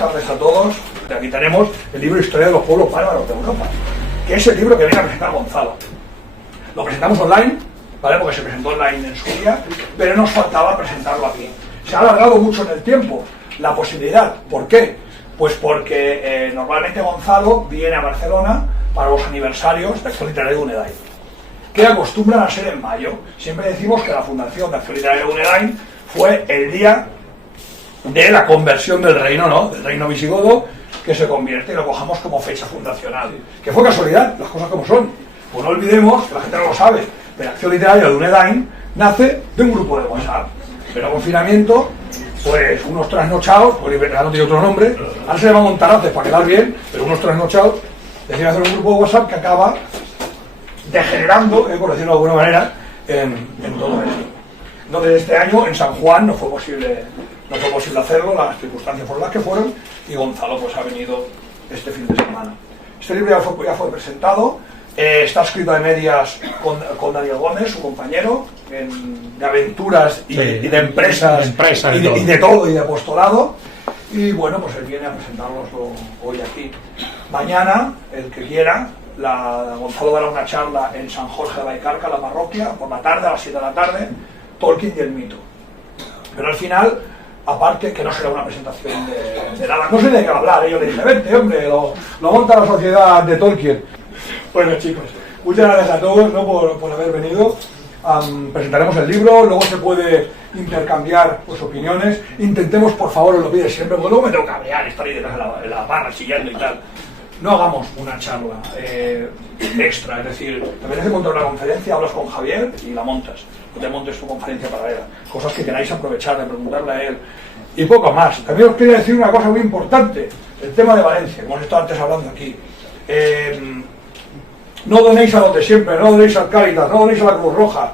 tardes a todos. Aquí tenemos el libro Historia de los Pueblos Bárbaros de Europa, que es el libro que viene a presentar Gonzalo. Lo presentamos online, ¿vale? Porque se presentó online en su día, pero nos faltaba presentarlo aquí. Se ha alargado mucho en el tiempo la posibilidad. ¿Por qué? Pues porque normalmente Gonzalo viene a Barcelona para los aniversarios de Acción Literaria de Dunedain, que acostumbran a ser en mayo. Siempre decimos que la fundación de Acción Literaria de Dunedain fue el día de la conversión del reino, ¿no? Del reino visigodo, que se convierte y lo cojamos como fecha fundacional. Que fue casualidad, las cosas como son. Pues no olvidemos, que la gente no lo sabe, pero Acción Literaria de Dunedain nace de un grupo de WhatsApp. Pero confinamiento, pues unos trasnochados, porque no tiene otro nombre, ahora se llama Montaraces para quedar bien, pero unos trasnochados deciden hacer un grupo de WhatsApp que acaba degenerando, por decirlo de alguna manera, en todo eso. Entonces este año en San Juan no fue posible hacerlo, las circunstancias fueron las que fueron, y Gonzalo pues ha venido este fin de semana. Este libro ya fue presentado, está escrito de medias con Daniel Gómez, su compañero, de aventuras y de empresas y de todo, y de apostolado. Y bueno, pues él viene a presentárnoslo hoy aquí. Mañana, el que quiera, Gonzalo dará una charla en San Jorge de Baicarca, la parroquia, por la tarde, a las 7 de la tarde, Tolkien y el mito. Pero al final, aparte, que no será una presentación de nada, no sé de qué hablar, yo le dije, vente hombre, lo monta la sociedad de Tolkien. Bueno chicos, muchas gracias a todos, ¿no? por haber venido. Presentaremos el libro, luego se puede intercambiar pues, opiniones. Intentemos, por favor, os lo pido siempre, porque luego me tengo que cabrear, estar ahí detrás de la barra chillando y tal. No hagamos una charla extra, es decir, te apetece montar una conferencia, hablas con Javier y la montas. No te montes tu conferencia para él. Cosas que queráis aprovechar, de preguntarle a él. Y poco más. También os quería decir una cosa muy importante, el tema de Valencia, que hemos estado antes hablando aquí. No donéis a los de siempre, no donéis al Cáritas, no donéis a la Cruz Roja.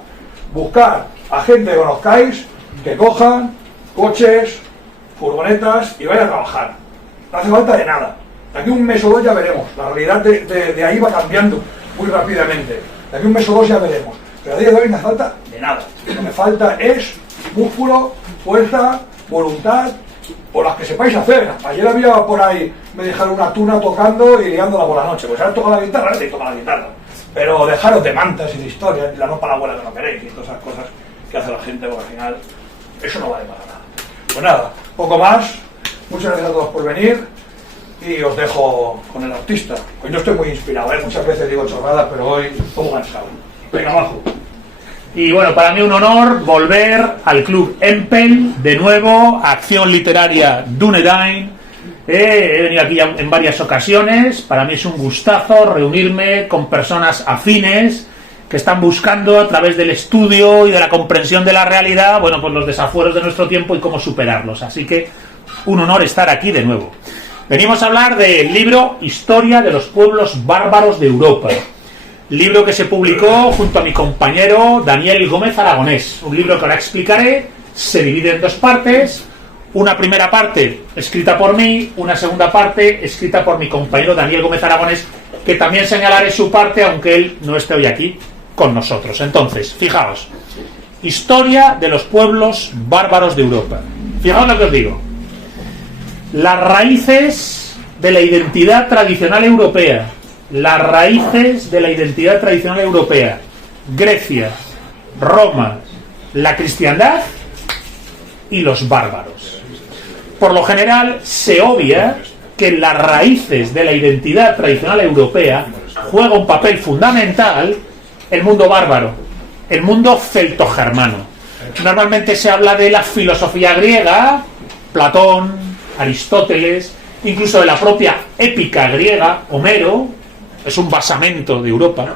Buscad a gente que conozcáis, que cojan coches, furgonetas y vayan a trabajar. No hace falta de nada. De aquí un mes o dos ya veremos. La realidad de ahí va cambiando muy rápidamente. De aquí un mes o dos ya veremos. Pero a día de hoy no hace falta de nada. Lo que falta es músculo, fuerza, voluntad, o las que sepáis hacer. Ayer había por ahí, me dejaron una tuna tocando y liándola por la noche. Pues ahora toca la guitarra, ahora te toca la guitarra. Pero dejaros de mantas y de historias, y la no para la abuela que no queréis, y todas esas cosas que hace la gente, porque al final eso no vale para nada. Pues nada, poco más. Muchas gracias a todos por venir y os dejo con el artista. Hoy no estoy muy inspirado, muchas veces digo chorradas, pero hoy estoy cansado. Venga, abajo. Y bueno, para mí un honor volver al Club Empel, de nuevo, Acción Literaria Dunedain. He venido aquí en varias ocasiones, para mí es un gustazo reunirme con personas afines que están buscando a través del estudio y de la comprensión de la realidad, bueno, pues los desafueros de nuestro tiempo y cómo superarlos. Así que un honor estar aquí de nuevo. Venimos a hablar del libro Historia de los Pueblos Bárbaros de Europa. Libro que se publicó junto a mi compañero Daniel Gómez Aragonés. Un libro que ahora explicaré, se divide en dos partes. Una primera parte escrita por mí, una segunda parte escrita por mi compañero Daniel Gómez Aragonés, que también señalaré su parte, aunque él no esté hoy aquí con nosotros. Entonces, fijaos, Historia de los Pueblos Bárbaros de Europa. Fijaos lo que os digo. Las raíces de la identidad tradicional europea. Las raíces de la identidad tradicional europea. Grecia, Roma, la cristiandad y los bárbaros. Por lo general se obvia que en las raíces de la identidad tradicional europea juega un papel fundamental el mundo bárbaro, el mundo celtogermano. Normalmente se habla de la filosofía griega, Platón, Aristóteles, incluso de la propia épica griega, Homero, es un basamento de Europa.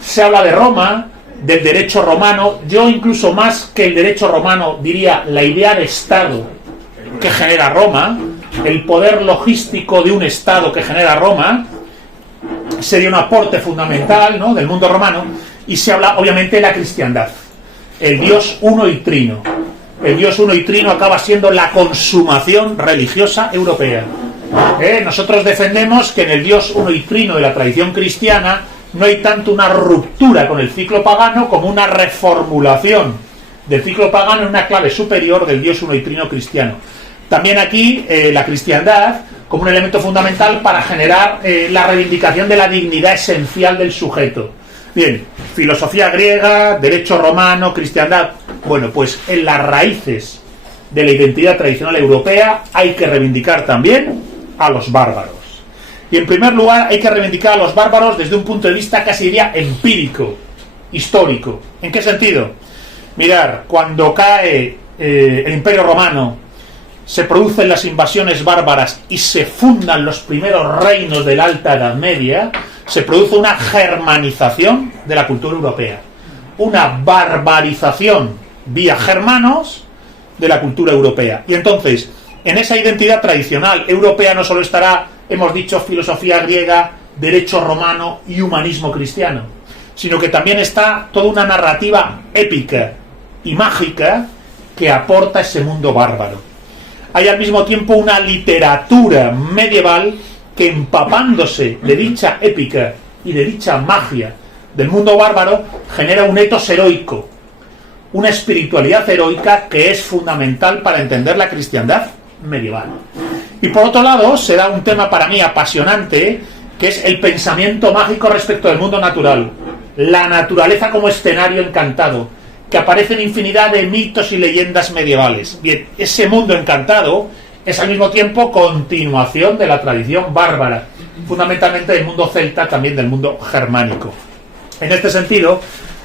Se habla de Roma, del derecho romano. Yo incluso más que el derecho romano diría la idea de Estado que genera Roma, el poder logístico de un Estado que genera Roma, sería un aporte fundamental, ¿no?, del mundo romano. Y se habla obviamente de la cristiandad, el Dios uno y trino. El Dios uno y trino acaba siendo la consumación religiosa europea. Nosotros defendemos que en el Dios uno y trino de la tradición cristiana no hay tanto una ruptura con el ciclo pagano como una reformulación del ciclo pagano en una clave superior del Dios uno y trino cristiano. También aquí la cristiandad como un elemento fundamental para generar la reivindicación de la dignidad esencial del sujeto. Bien, filosofía griega, derecho romano, cristiandad. Bueno, pues en las raíces de la identidad tradicional europea hay que reivindicar también a los bárbaros. Y en primer lugar hay que reivindicar a los bárbaros desde un punto de vista casi diría empírico, histórico. ¿En qué sentido? Mirar, cuando cae el Imperio Romano, se producen las invasiones bárbaras y se fundan los primeros reinos de la Alta Edad Media, se produce una germanización de la cultura europea, una barbarización vía germanos de la cultura europea. Y entonces, en esa identidad tradicional europea no solo estará, hemos dicho, filosofía griega, derecho romano y humanismo cristiano, sino que también está toda una narrativa épica y mágica que aporta ese mundo bárbaro. Hay al mismo tiempo una literatura medieval que, empapándose de dicha épica y de dicha magia del mundo bárbaro, genera un etos heroico, una espiritualidad heroica que es fundamental para entender la cristiandad medieval. Y por otro lado, se da un tema para mí apasionante, que es el pensamiento mágico respecto del mundo natural, la naturaleza como escenario encantado, que aparece en infinidad de mitos y leyendas medievales. Bien, ese mundo encantado es al mismo tiempo continuación de la tradición bárbara, fundamentalmente del mundo celta, también del mundo germánico. En este sentido,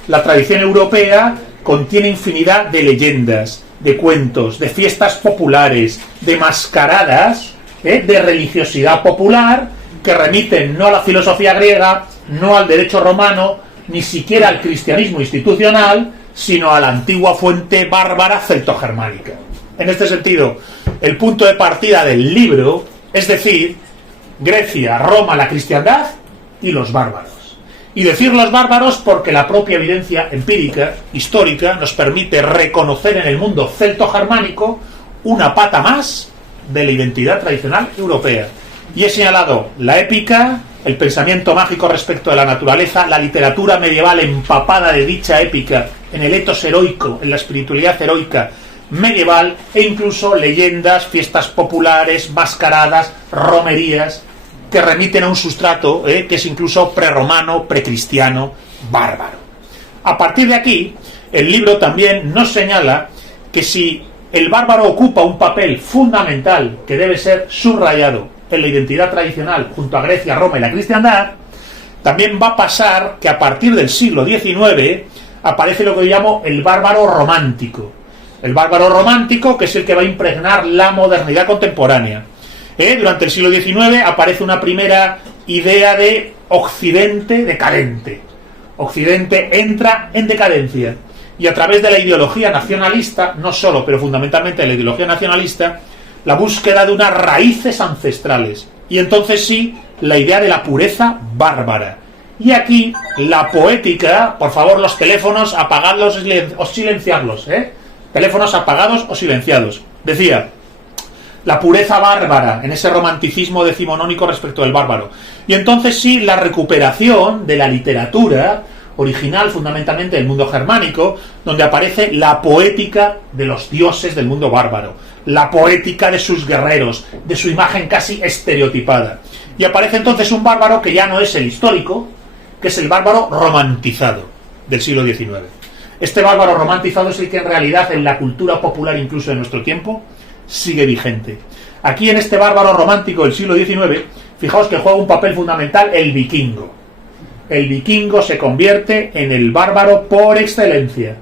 la tradición europea contiene infinidad de leyendas, de cuentos, de fiestas populares, de mascaradas, de religiosidad popular, que remiten no a la filosofía griega, no al derecho romano, ni siquiera al cristianismo institucional, sino a la antigua fuente bárbara celtogermánica. En este sentido, el punto de partida del libro, es decir, Grecia, Roma, la cristiandad y los bárbaros. Y decir los bárbaros porque la propia evidencia empírica, histórica, nos permite reconocer en el mundo celtogermánico una pata más de la identidad tradicional europea. Y he señalado la épica, el pensamiento mágico respecto de la naturaleza, la literatura medieval empapada de dicha épica en el etos heroico, en la espiritualidad heroica medieval, e incluso leyendas, fiestas populares, mascaradas, romerías, que remiten a un sustrato que es incluso prerromano, precristiano, bárbaro. A partir de aquí, el libro también nos señala que si el bárbaro ocupa un papel fundamental que debe ser subrayado en la identidad tradicional junto a Grecia, Roma y la cristiandad, también va a pasar que a partir del siglo XIX aparece lo que yo llamo el bárbaro romántico. El bárbaro romántico, que es el que va a impregnar la modernidad contemporánea. Durante el siglo XIX aparece una primera idea de Occidente decadente. Occidente entra en decadencia. Y a través de la ideología nacionalista, no solo, pero fundamentalmente la ideología nacionalista, la búsqueda de unas raíces ancestrales. Y entonces sí, la idea de la pureza bárbara. Y aquí, la poética, por favor, los teléfonos apagadlos o silenciarlos, teléfonos apagados o silenciados. Decía, la pureza bárbara, en ese romanticismo decimonónico respecto del bárbaro. Y entonces sí, la recuperación de la literatura original, fundamentalmente del mundo germánico, donde aparece la poética de los dioses del mundo bárbaro, la poética de sus guerreros, de su imagen casi estereotipada. Y aparece entonces un bárbaro que ya no es el histórico, que es el bárbaro romantizado del siglo XIX. Este bárbaro romantizado es el que en realidad en la cultura popular, incluso de nuestro tiempo, sigue vigente. Aquí en este bárbaro romántico del siglo XIX, fijaos que juega un papel fundamental el vikingo. El vikingo se convierte en el bárbaro por excelencia.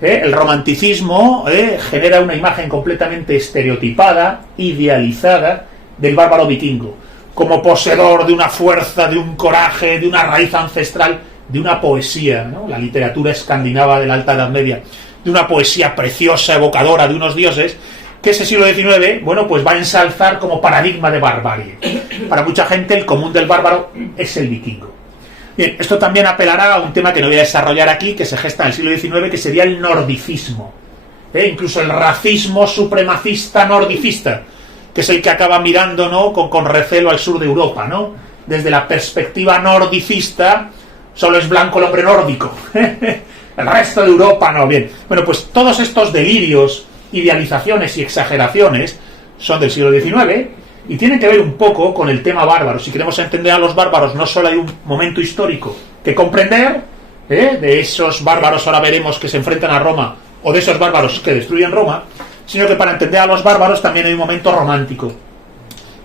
El romanticismo genera una imagen completamente estereotipada, idealizada, del bárbaro vikingo, como poseedor de una fuerza, de un coraje, de una raíz ancestral, de una poesía, ¿no? La literatura escandinava de la Alta Edad Media, de una poesía preciosa, evocadora de unos dioses, que ese siglo XIX, bueno, pues va a ensalzar como paradigma de barbarie. Para mucha gente el común del bárbaro es el vikingo. Bien, esto también apelará a un tema que no voy a desarrollar aquí, que se gesta en el siglo XIX, que sería el nordicismo. Incluso el racismo supremacista nordicista, que es el que acaba mirando, ¿no?, con recelo al sur de Europa, ¿no? Desde la perspectiva nordicista, solo es blanco el hombre nórdico. El resto de Europa no. Bien. Bueno, pues todos estos delirios, idealizaciones y exageraciones son del siglo XIX y tienen que ver un poco con el tema bárbaro. Si queremos entender a los bárbaros, no solo hay un momento histórico que comprender, de esos bárbaros ahora veremos que se enfrentan a Roma, o de esos bárbaros que destruyen Roma, sino que para entender a los bárbaros también hay un momento romántico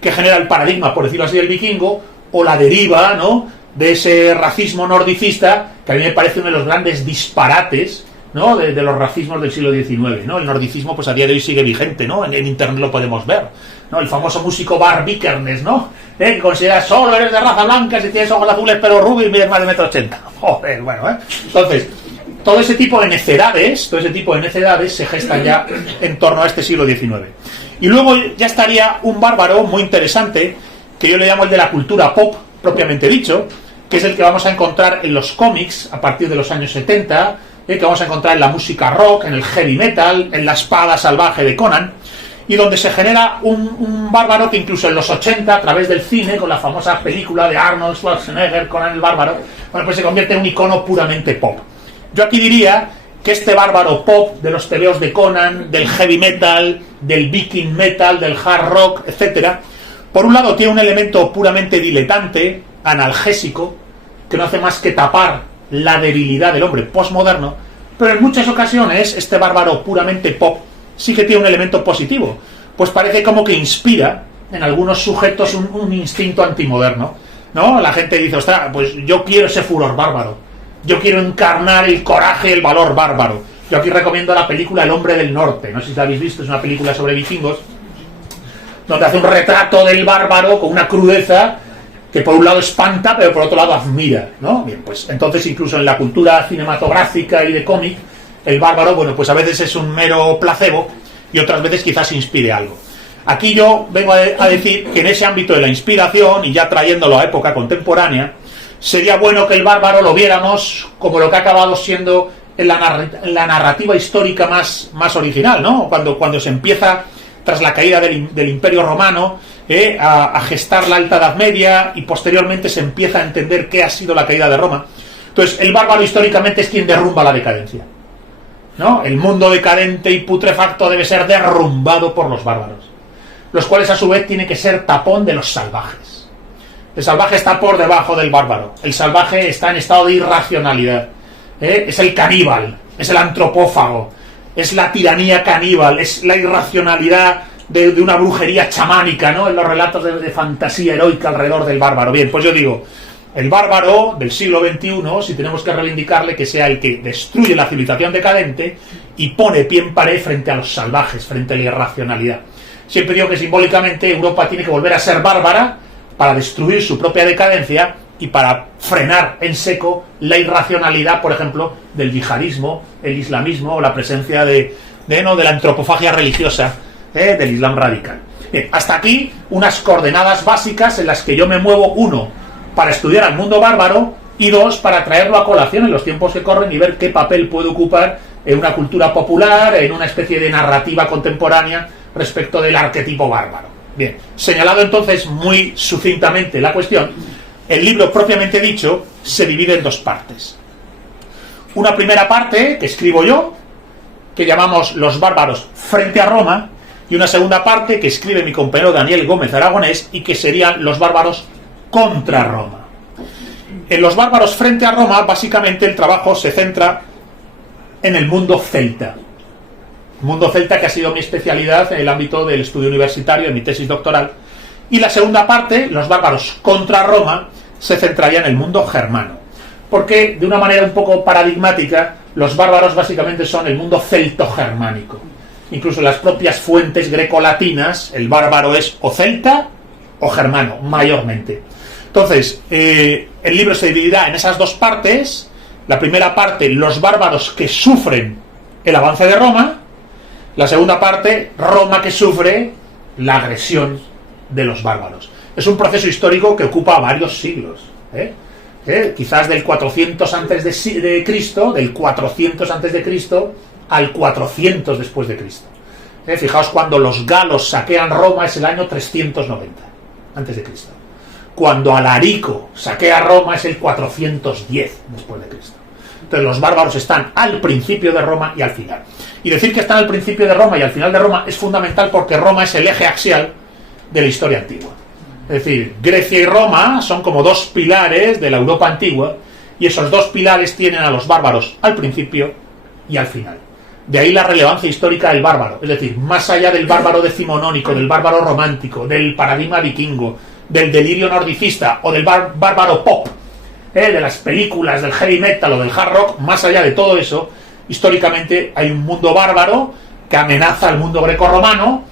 que genera el paradigma, por decirlo así, del vikingo, o la deriva, ¿no?, de ese racismo nordicista, que a mí me parece uno de los grandes disparates, ¿no?, de los racismos del siglo XIX, ¿no? El nordicismo, pues a día de hoy sigue vigente, ¿no? En internet lo podemos ver, ¿no? El famoso músico Bar Vikernes, ¿no? Que considera solo eres de raza blanca si tienes ojos azules, pero rubio y mides más de 1,80 m. Joder, bueno, Entonces, todo ese tipo de necedades se gestan ya en torno a este siglo XIX. Y luego ya estaría un bárbaro muy interesante, que yo le llamo el de la cultura pop, propiamente dicho, que es el que vamos a encontrar en los cómics a partir de los años 70, que vamos a encontrar en la música rock, en el heavy metal, en la espada salvaje de Conan, y donde se genera un bárbaro que incluso en los 80, a través del cine, con la famosa película de Arnold Schwarzenegger, Conan el Bárbaro, bueno, pues se convierte en un icono puramente pop. Yo aquí diría que este bárbaro pop de los tebeos de Conan, del heavy metal, del viking metal, del hard rock, etcétera, por un lado tiene un elemento puramente diletante, analgésico, que no hace más que tapar la debilidad del hombre postmoderno, pero en muchas ocasiones este bárbaro puramente pop sí que tiene un elemento positivo, pues parece como que inspira en algunos sujetos un instinto antimoderno, ¿no? La gente dice, ostras, pues yo quiero ese furor bárbaro, yo quiero encarnar el coraje y el valor bárbaro. Yo aquí recomiendo la película El hombre del norte, no sé si la habéis visto, es una película sobre vikingos, donde hace un retrato del bárbaro con una crudeza que por un lado espanta, pero por otro lado admira, ¿no? Bien, pues entonces incluso en la cultura cinematográfica y de cómic, el bárbaro, bueno, pues a veces es un mero placebo y otras veces quizás inspire algo. Aquí yo vengo a decir que en ese ámbito de la inspiración, y ya trayéndolo a época contemporánea, sería bueno que el bárbaro lo viéramos como lo que ha acabado siendo en la narrativa histórica más original, ¿no? Cuando se empieza, tras la caída del Imperio Romano, a gestar la Alta Edad Media, y posteriormente se empieza a entender qué ha sido la caída de Roma. Entonces, el bárbaro históricamente es quien derrumba la decadencia, ¿no? El mundo decadente y putrefacto debe ser derrumbado por los bárbaros, los cuales a su vez tienen que ser tapón de los salvajes. El salvaje está por debajo del bárbaro. El salvaje está en estado de irracionalidad. Es el caníbal, es el antropófago, es la tiranía caníbal, es la irracionalidad de una brujería chamánica, ¿no? En los relatos de fantasía heroica alrededor del bárbaro. Bien, pues yo digo, el bárbaro del siglo XXI, si tenemos que reivindicarle, que sea el que destruye la civilización decadente y pone pie en pared frente a los salvajes, frente a la irracionalidad. Siempre digo que simbólicamente Europa tiene que volver a ser bárbara para destruir su propia decadencia y para frenar en seco la irracionalidad, por ejemplo, del yihadismo, el islamismo o la presencia de la antropofagia religiosa del Islam radical. Bien, hasta aquí unas coordenadas básicas en las que yo me muevo, uno, para estudiar al mundo bárbaro, y dos, para traerlo a colación en los tiempos que corren y ver qué papel puede ocupar en una cultura popular, en una especie de narrativa contemporánea respecto del arquetipo bárbaro. Bien, señalado entonces muy sucintamente la cuestión, el libro propiamente dicho se divide en dos partes. Una primera parte, que escribo yo, que llamamos Los bárbaros frente a Roma, y una segunda parte que escribe mi compañero Daniel Gómez Aragonés y que serían Los bárbaros contra Roma. En Los bárbaros frente a Roma, básicamente el trabajo se centra en el mundo celta. Mundo celta que ha sido mi especialidad en el ámbito del estudio universitario, en mi tesis doctoral. Y la segunda parte, Los bárbaros contra Roma, se centraría en el mundo germano. Porque, de una manera un poco paradigmática, los bárbaros básicamente son el mundo celto-germánico. Incluso en las propias fuentes grecolatinas, el bárbaro es o celta o germano, mayormente. Entonces, el libro se dividirá en esas dos partes. La primera parte, los bárbaros que sufren el avance de Roma. La segunda parte, Roma que sufre la agresión de los bárbaros. Es un proceso histórico que ocupa varios siglos, quizás del 400 antes de Cristo, del 400 antes de Cristo al 400 después de Cristo. Fijaos, cuando los galos saquean Roma es el año 390 antes de Cristo. Cuando Alarico saquea Roma es el 410 después de Cristo. Entonces los bárbaros están al principio de Roma y al final. Y decir que están al principio de Roma y al final de Roma es fundamental porque Roma es el eje axial de la historia antigua. Es decir, Grecia y Roma son como dos pilares de la Europa antigua, y esos dos pilares tienen a los bárbaros al principio y al final. De ahí la relevancia histórica del bárbaro. Es decir, más allá del bárbaro decimonónico, del bárbaro romántico, del paradigma vikingo, del delirio nordicista o del bárbaro pop, de las películas, del heavy metal o del hard rock, más allá de todo eso, históricamente hay un mundo bárbaro que amenaza al mundo grecorromano,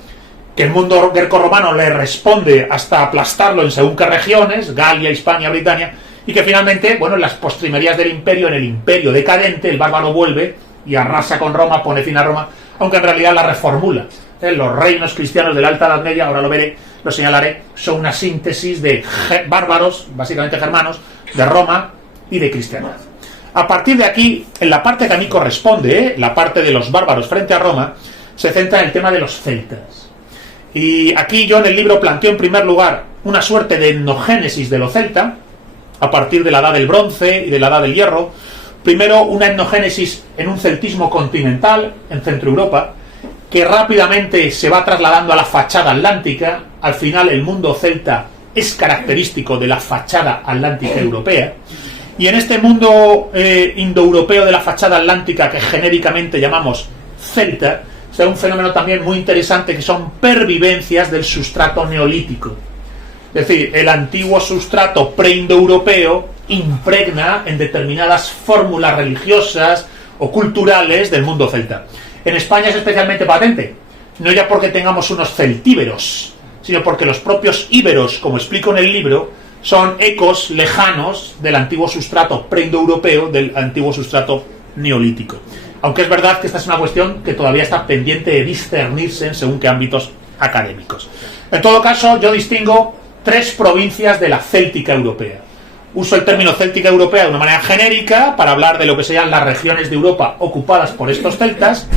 que el mundo grecorromano le responde hasta aplastarlo en según qué regiones, Galia, Hispania, Britania, y que finalmente, bueno, en las postrimerías del imperio, en el imperio decadente, el bárbaro vuelve y arrasa con Roma, pone fin a Roma, aunque en realidad la reformula. Los reinos cristianos de la Alta Edad Media, ahora lo veré, lo señalaré, son una síntesis de bárbaros, básicamente germanos, de Roma y de cristiandad. A partir de aquí, en la parte que a mí corresponde, la parte de los bárbaros frente a Roma, se centra en el tema de los celtas. Y aquí yo en el libro planteo en primer lugar una suerte de etnogénesis de lo celta, a partir de la edad del bronce y de la edad del hierro. Primero una etnogénesis en un celtismo continental, en Centro Europa, que rápidamente se va trasladando a la fachada atlántica. Al final el mundo celta es característico de la fachada atlántica europea, y en este mundo indoeuropeo de la fachada atlántica, que genéricamente llamamos celta, se da un fenómeno también muy interesante, que son pervivencias del sustrato neolítico. Es decir, el antiguo sustrato preindoeuropeo impregna en determinadas fórmulas religiosas o culturales del mundo celta. En España es especialmente patente, no ya porque tengamos unos celtíberos, sino porque los propios íberos, como explico en el libro, son ecos lejanos del antiguo sustrato preindoeuropeo, del antiguo sustrato neolítico. Aunque es verdad que esta es una cuestión que todavía está pendiente de discernirse en según qué ámbitos académicos. En todo caso, yo distingo tres provincias de la céltica europea. Uso el término céltica europea de una manera genérica para hablar de lo que serían las regiones de Europa ocupadas por estos celtas,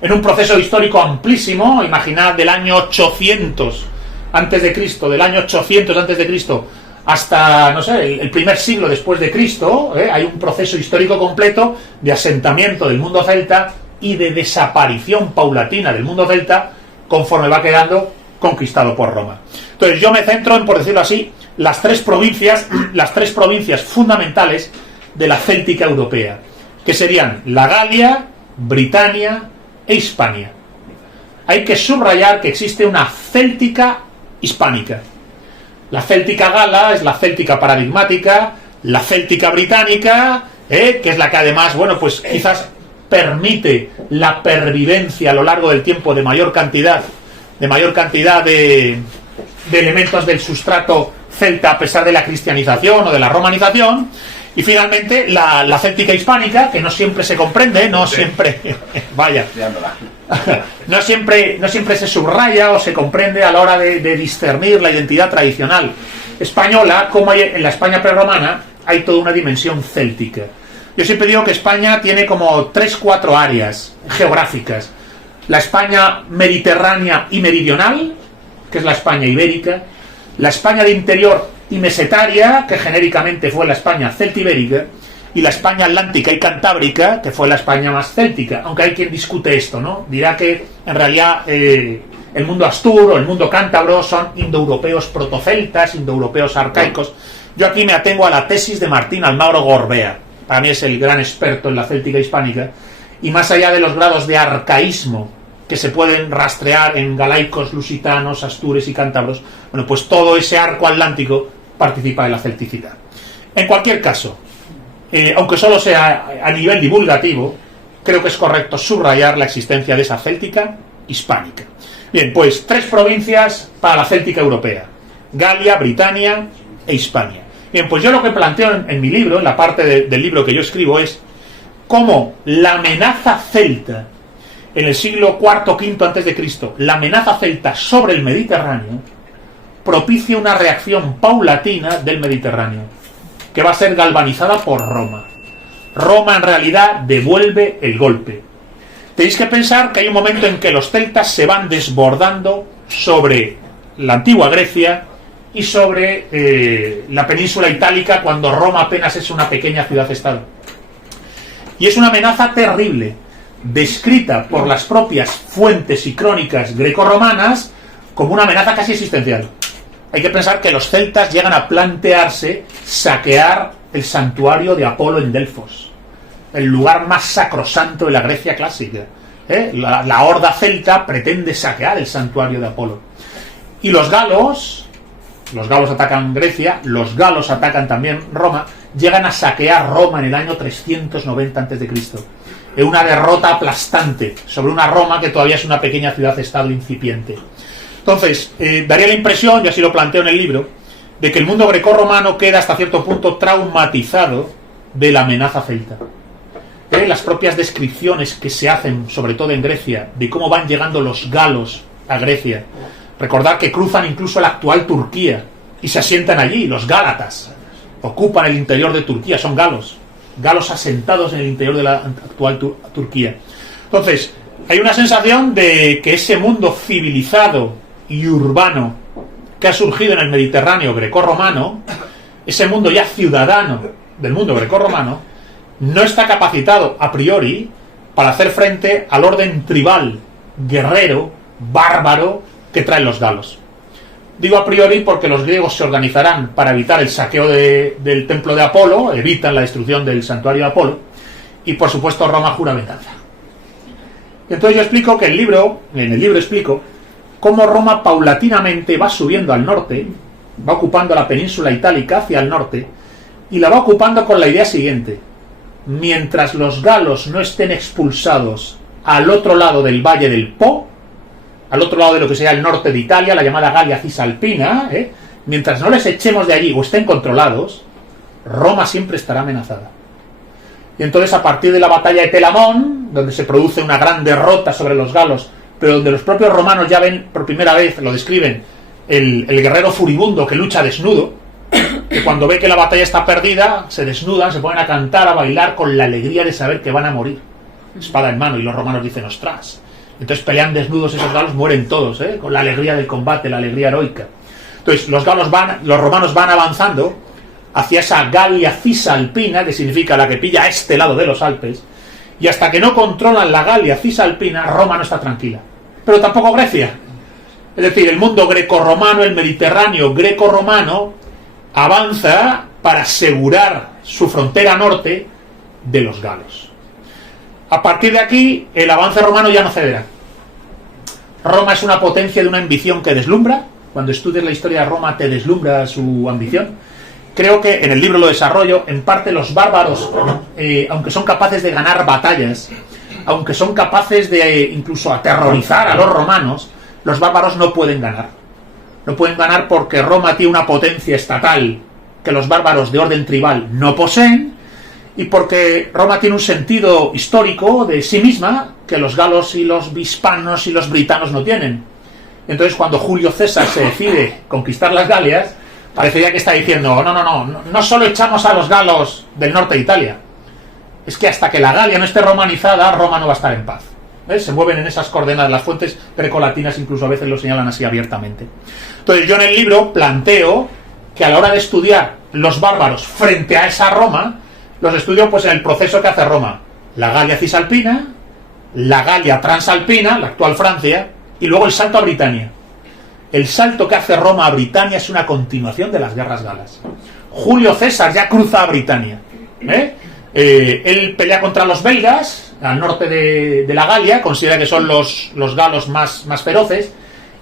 en un proceso histórico amplísimo. Imaginad del año 800 antes de Cristo, del año 800 antes de Cristo hasta, no sé, el primer siglo después de Cristo, hay un proceso histórico completo de asentamiento del mundo celta y de desaparición paulatina del mundo celta conforme va quedando conquistado por Roma. Entonces yo me centro en, por decirlo así, las tres provincias fundamentales de la céltica europea, que serían la Galia, Britania e Hispania. Hay que subrayar que existe una céltica hispánica. La céltica gala es la céltica paradigmática, la céltica británica, que es la que además, bueno, pues quizás permite la pervivencia a lo largo del tiempo de mayor cantidad de elementos del sustrato celta a pesar de la cristianización o de la romanización. Y finalmente la céltica hispánica, que no siempre se comprende, no siempre no siempre se subraya o se comprende a la hora de discernir la identidad tradicional española, como en la España prerromana hay toda una dimensión céltica. Yo siempre digo que España tiene como 3-4 áreas geográficas: la España mediterránea y meridional, que es la España ibérica; la España de interior y mesetaria, que genéricamente fue la España celtibérica; y la España atlántica y cantábrica, que fue la España más céltica, aunque hay quien discute esto, ¿no? Dirá que en realidad el mundo astur o el mundo cántabro son indoeuropeos protoceltas, indoeuropeos arcaicos. Yo aquí me atengo a la tesis de Martín Almagro Gorbea. Para mí es el gran experto en la céltica hispánica, y más allá de los grados de arcaísmo que se pueden rastrear en galaicos, lusitanos, astures y cántabros, bueno, pues todo ese arco atlántico participa de la celticidad. En cualquier caso, aunque solo sea a nivel divulgativo, creo que es correcto subrayar la existencia de esa céltica hispánica. Bien, pues 3 provincias para la céltica europea: Galia, Britania e Hispania. Bien, pues yo lo que planteo en mi libro, en la parte del libro que yo escribo, es cómo la amenaza celta en el siglo IV-V antes de Cristo, la amenaza celta sobre el Mediterráneo, propicia una reacción paulatina del Mediterráneo, que va a ser galvanizada por Roma. Roma en realidad devuelve el golpe. Tenéis que pensar que hay un momento en que los celtas se van desbordando sobre la antigua Grecia y sobre la península itálica, cuando Roma apenas es una pequeña ciudad-estado. Y es una amenaza terrible, descrita por las propias fuentes y crónicas grecorromanas como una amenaza casi existencial. Hay que pensar que los celtas llegan a plantearse saquear el santuario de Apolo en Delfos, el lugar más sacrosanto de la Grecia clásica. La horda celta pretende saquear el santuario de Apolo. Y los galos atacan Grecia, los galos atacan también Roma, llegan a saquear Roma en el año 390 a.C. en una derrota aplastante sobre una Roma que todavía es una pequeña ciudad-estado incipiente. Entonces, daría la impresión, y así lo planteo en el libro, de que el mundo grecorromano queda hasta cierto punto traumatizado de la amenaza celta. Las propias descripciones que se hacen, sobre todo en Grecia, de cómo van llegando los galos a Grecia. Recordad que cruzan incluso la actual Turquía y se asientan allí, los gálatas. Ocupan el interior de Turquía, son galos asentados en el interior de la actual Turquía. Entonces, hay una sensación de que ese mundo civilizado y urbano que ha surgido en el Mediterráneo grecorromano, ese mundo ya ciudadano del mundo grecorromano, no está capacitado a priori para hacer frente al orden tribal, guerrero, bárbaro que traen los galos. Digo a priori porque los griegos se organizarán para evitar el saqueo del templo de Apolo, evitan la destrucción del santuario de Apolo, y por supuesto Roma jura venganza. Entonces yo explico que en el libro explico cómo Roma paulatinamente va subiendo al norte, va ocupando la península itálica hacia el norte, y la va ocupando con la idea siguiente: mientras los galos no estén expulsados al otro lado del valle del Po, al otro lado de lo que sería el norte de Italia, la llamada Galia Cisalpina, mientras no les echemos de allí o estén controlados, Roma siempre estará amenazada. Y entonces, a partir de la batalla de Telamón, donde se produce una gran derrota sobre los galos, pero donde los propios romanos ya ven por primera vez, lo describen, el guerrero furibundo que lucha desnudo, que cuando ve que la batalla está perdida, se desnudan, se ponen a cantar, a bailar con la alegría de saber que van a morir, espada en mano, y los romanos dicen: ostras. Entonces pelean desnudos esos galos, mueren todos, con la alegría del combate, la alegría heroica. Entonces los romanos van avanzando hacia esa Galia Cisalpina, que significa la que pilla a este lado de los Alpes, y hasta que no controlan la Galia Cisalpina, Roma no está tranquila. Pero tampoco Grecia. Es decir, el mundo grecorromano, el Mediterráneo grecorromano, avanza para asegurar su frontera norte de los galos. A partir de aquí, el avance romano ya no cederá. Roma es una potencia de una ambición que deslumbra. Cuando estudias la historia de Roma te deslumbra su ambición. Creo que en el libro lo desarrollo. En parte los bárbaros, aunque son capaces de ganar batallas, aunque son capaces de incluso aterrorizar a los romanos, los bárbaros no pueden ganar. No pueden ganar porque Roma tiene una potencia estatal que los bárbaros de orden tribal no poseen, y porque Roma tiene un sentido histórico de sí misma que los galos y los hispanos y los britanos no tienen. Entonces, cuando Julio César se decide conquistar las Galias, parecería que está diciendo: no solo echamos a los galos del norte de Italia, es que hasta que la Galia no esté romanizada, Roma no va a estar en paz. Se mueven en esas coordenadas. Las fuentes grecolatinas incluso a veces lo señalan así abiertamente. Entonces yo en el libro planteo que a la hora de estudiar los bárbaros frente a esa Roma, los estudio pues en el proceso que hace Roma: la Galia Cisalpina, la Galia Transalpina, la actual Francia, y luego el salto a Britania. El salto que hace Roma a Britania es una continuación de las guerras galas. Julio César ya cruza a Britania. Él pelea contra los belgas al norte de la Galia, considera que son los galos más feroces,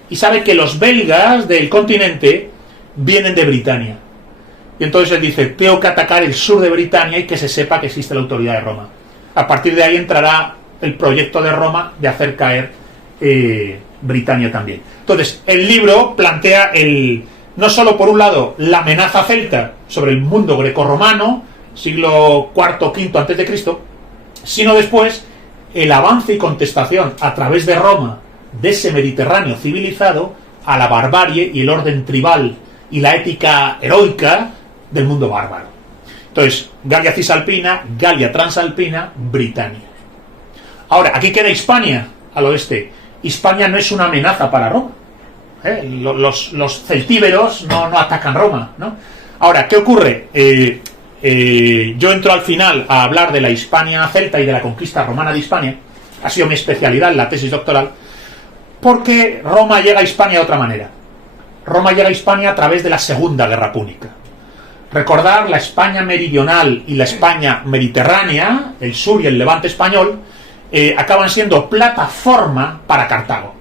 y sabe que los belgas del continente vienen de Britania. Y entonces él dice: tengo que atacar el sur de Britania y que se sepa que existe la autoridad de Roma. A partir de ahí entrará el proyecto de Roma de hacer caer Britania también. Entonces el libro plantea no solo por un lado la amenaza celta sobre el mundo grecorromano, siglo IV-V a.C., sino después el avance y contestación a través de Roma de ese Mediterráneo civilizado a la barbarie y el orden tribal y la ética heroica del mundo bárbaro. Entonces, Galia Cisalpina, Galia Transalpina, Britania. Ahora, aquí queda Hispania, al oeste. Hispania no es una amenaza para Roma. Los celtíberos no atacan Roma, ¿no? Ahora, ¿qué ocurre? Yo entro al final a hablar de la Hispania celta y de la conquista romana de Hispania, ha sido mi especialidad en la tesis doctoral, porque Roma llega a Hispania de otra manera. Roma llega a Hispania a través de la Segunda Guerra Púnica. Recordar la España meridional y la España mediterránea, el sur y el levante español, acaban siendo plataforma para Cartago.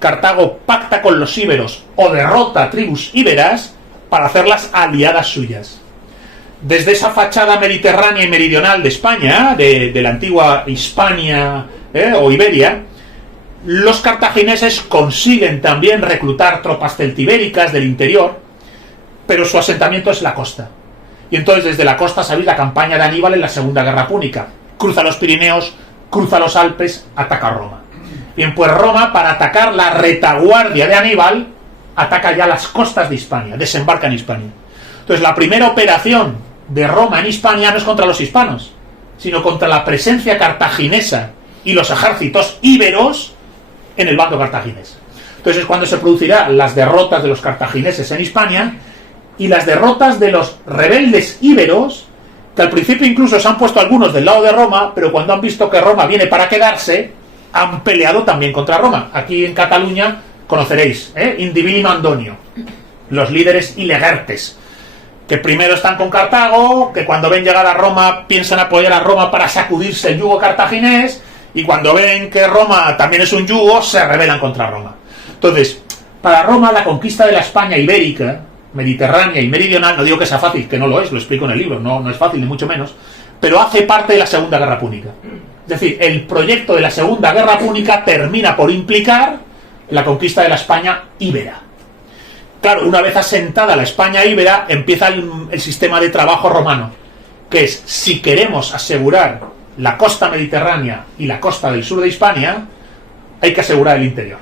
Cartago pacta con los íberos o derrota a tribus íberas para hacerlas aliadas suyas. Desde esa fachada mediterránea y meridional de España, de la antigua Hispania o Iberia, los cartagineses consiguen también reclutar tropas celtibéricas del interior, pero su asentamiento es la costa. Y entonces desde la costa sabéis la campaña de Aníbal en la Segunda Guerra Púnica. Cruza los Pirineos, cruza los Alpes, ataca Roma. Bien, pues Roma, para atacar la retaguardia de Aníbal, ataca ya las costas de Hispania, desembarca en Hispania. Entonces la primera operación de Roma en Hispania no es contra los hispanos, sino contra la presencia cartaginesa y los ejércitos íberos en el bando cartaginés. Entonces es cuando se producirán las derrotas de los cartagineses en Hispania y las derrotas de los rebeldes íberos, que al principio incluso se han puesto algunos del lado de Roma, pero cuando han visto que Roma viene para quedarse, han peleado también contra Roma. Aquí en Cataluña conoceréis, Indivili Mandonio, los líderes ilegertes, que primero están con Cartago, que cuando ven llegar a Roma piensan apoyar a Roma para sacudirse el yugo cartaginés, y cuando ven que Roma también es un yugo, se rebelan contra Roma. Entonces, para Roma la conquista de la España ibérica, mediterránea y meridional, no digo que sea fácil, que no lo es, lo explico en el libro, no es fácil ni mucho menos, pero hace parte de la Segunda Guerra Púnica. Es decir, el proyecto de la Segunda Guerra Púnica termina por implicar la conquista de la España íbera. Claro, una vez asentada la España íbera, empieza el sistema de trabajo romano, que es, si queremos asegurar la costa mediterránea y la costa del sur de Hispania, hay que asegurar el interior.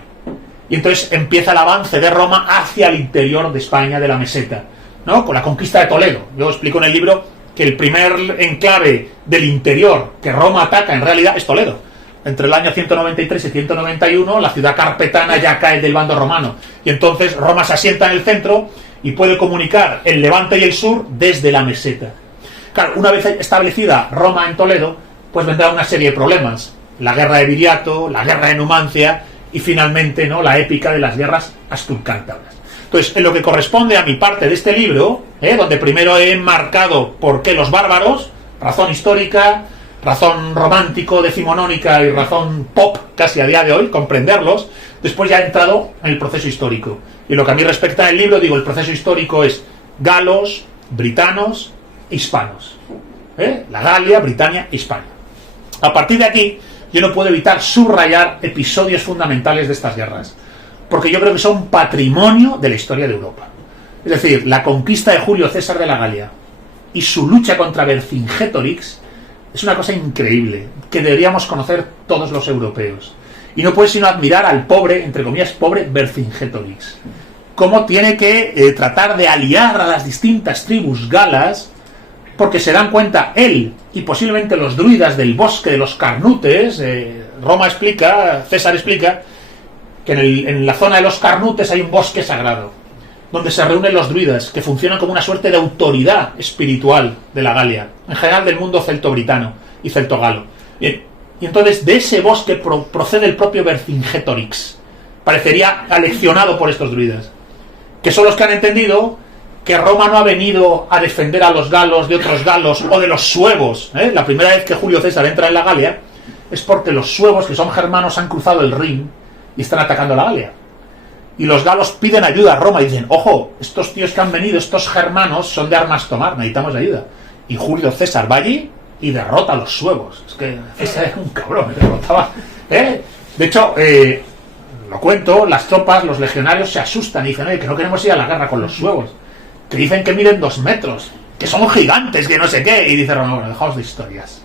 Y entonces empieza el avance de Roma hacia el interior de España, de la meseta, ¿no? Con la conquista de Toledo. Yo explico en el libro que el primer enclave del interior que Roma ataca en realidad es Toledo. Entre el año 193 y 191 la ciudad carpetana ya cae del bando romano. Y entonces Roma se asienta en el centro y puede comunicar el levante y el sur desde la meseta. Claro, una vez establecida Roma en Toledo, pues vendrá una serie de problemas. La guerra de Viriato, la guerra de Numancia y finalmente, ¿no?, la épica de las guerras asturcántabras. Entonces, en lo que corresponde a mi parte de este libro, donde primero he enmarcado por qué los bárbaros, razón histórica, razón romántico, decimonónica y razón pop casi a día de hoy, comprenderlos, después ya he entrado en el proceso histórico. Y lo que a mí respecta del libro, digo, el proceso histórico es galos, britanos, hispanos. La Galia, Britania, Hispania. A partir de aquí, yo no puedo evitar subrayar episodios fundamentales de estas guerras, porque yo creo que son patrimonio de la historia de Europa. Es decir, la conquista de Julio César de la Galia y su lucha contra Vercingétorix es una cosa increíble, que deberíamos conocer todos los europeos. Y no puedes sino admirar al pobre, entre comillas, pobre Vercingétorix. Cómo tiene que tratar de aliar a las distintas tribus galas, porque se dan cuenta él y posiblemente los druidas del bosque de los Carnutes. Roma explica, César explica, que en la zona de los Carnutes hay un bosque sagrado, donde se reúnen los druidas, que funcionan como una suerte de autoridad espiritual de la Galia, en general del mundo celto-britano y celto-galo. Bien, y entonces de ese bosque procede el propio Vercingétorix, parecería aleccionado por estos druidas, que son los que han entendido que Roma no ha venido a defender a los galos de otros galos o de los suevos. La primera vez que Julio César entra en la Galia es porque los suevos, que son germanos, han cruzado el Rin y están atacando la Galia. Y los galos piden ayuda a Roma y dicen, ojo, estos tíos que han venido, estos germanos, son de armas tomar, necesitamos ayuda. Y Julio César va allí y derrota a los suevos. Es que César es un cabrón, derrotaba. De hecho, lo cuento, las tropas, los legionarios se asustan y dicen, que no queremos ir a la guerra con los suevos, que dicen que miden 2 metros, que son gigantes, que no sé qué. Y dice Roma, bueno, dejaos de historias.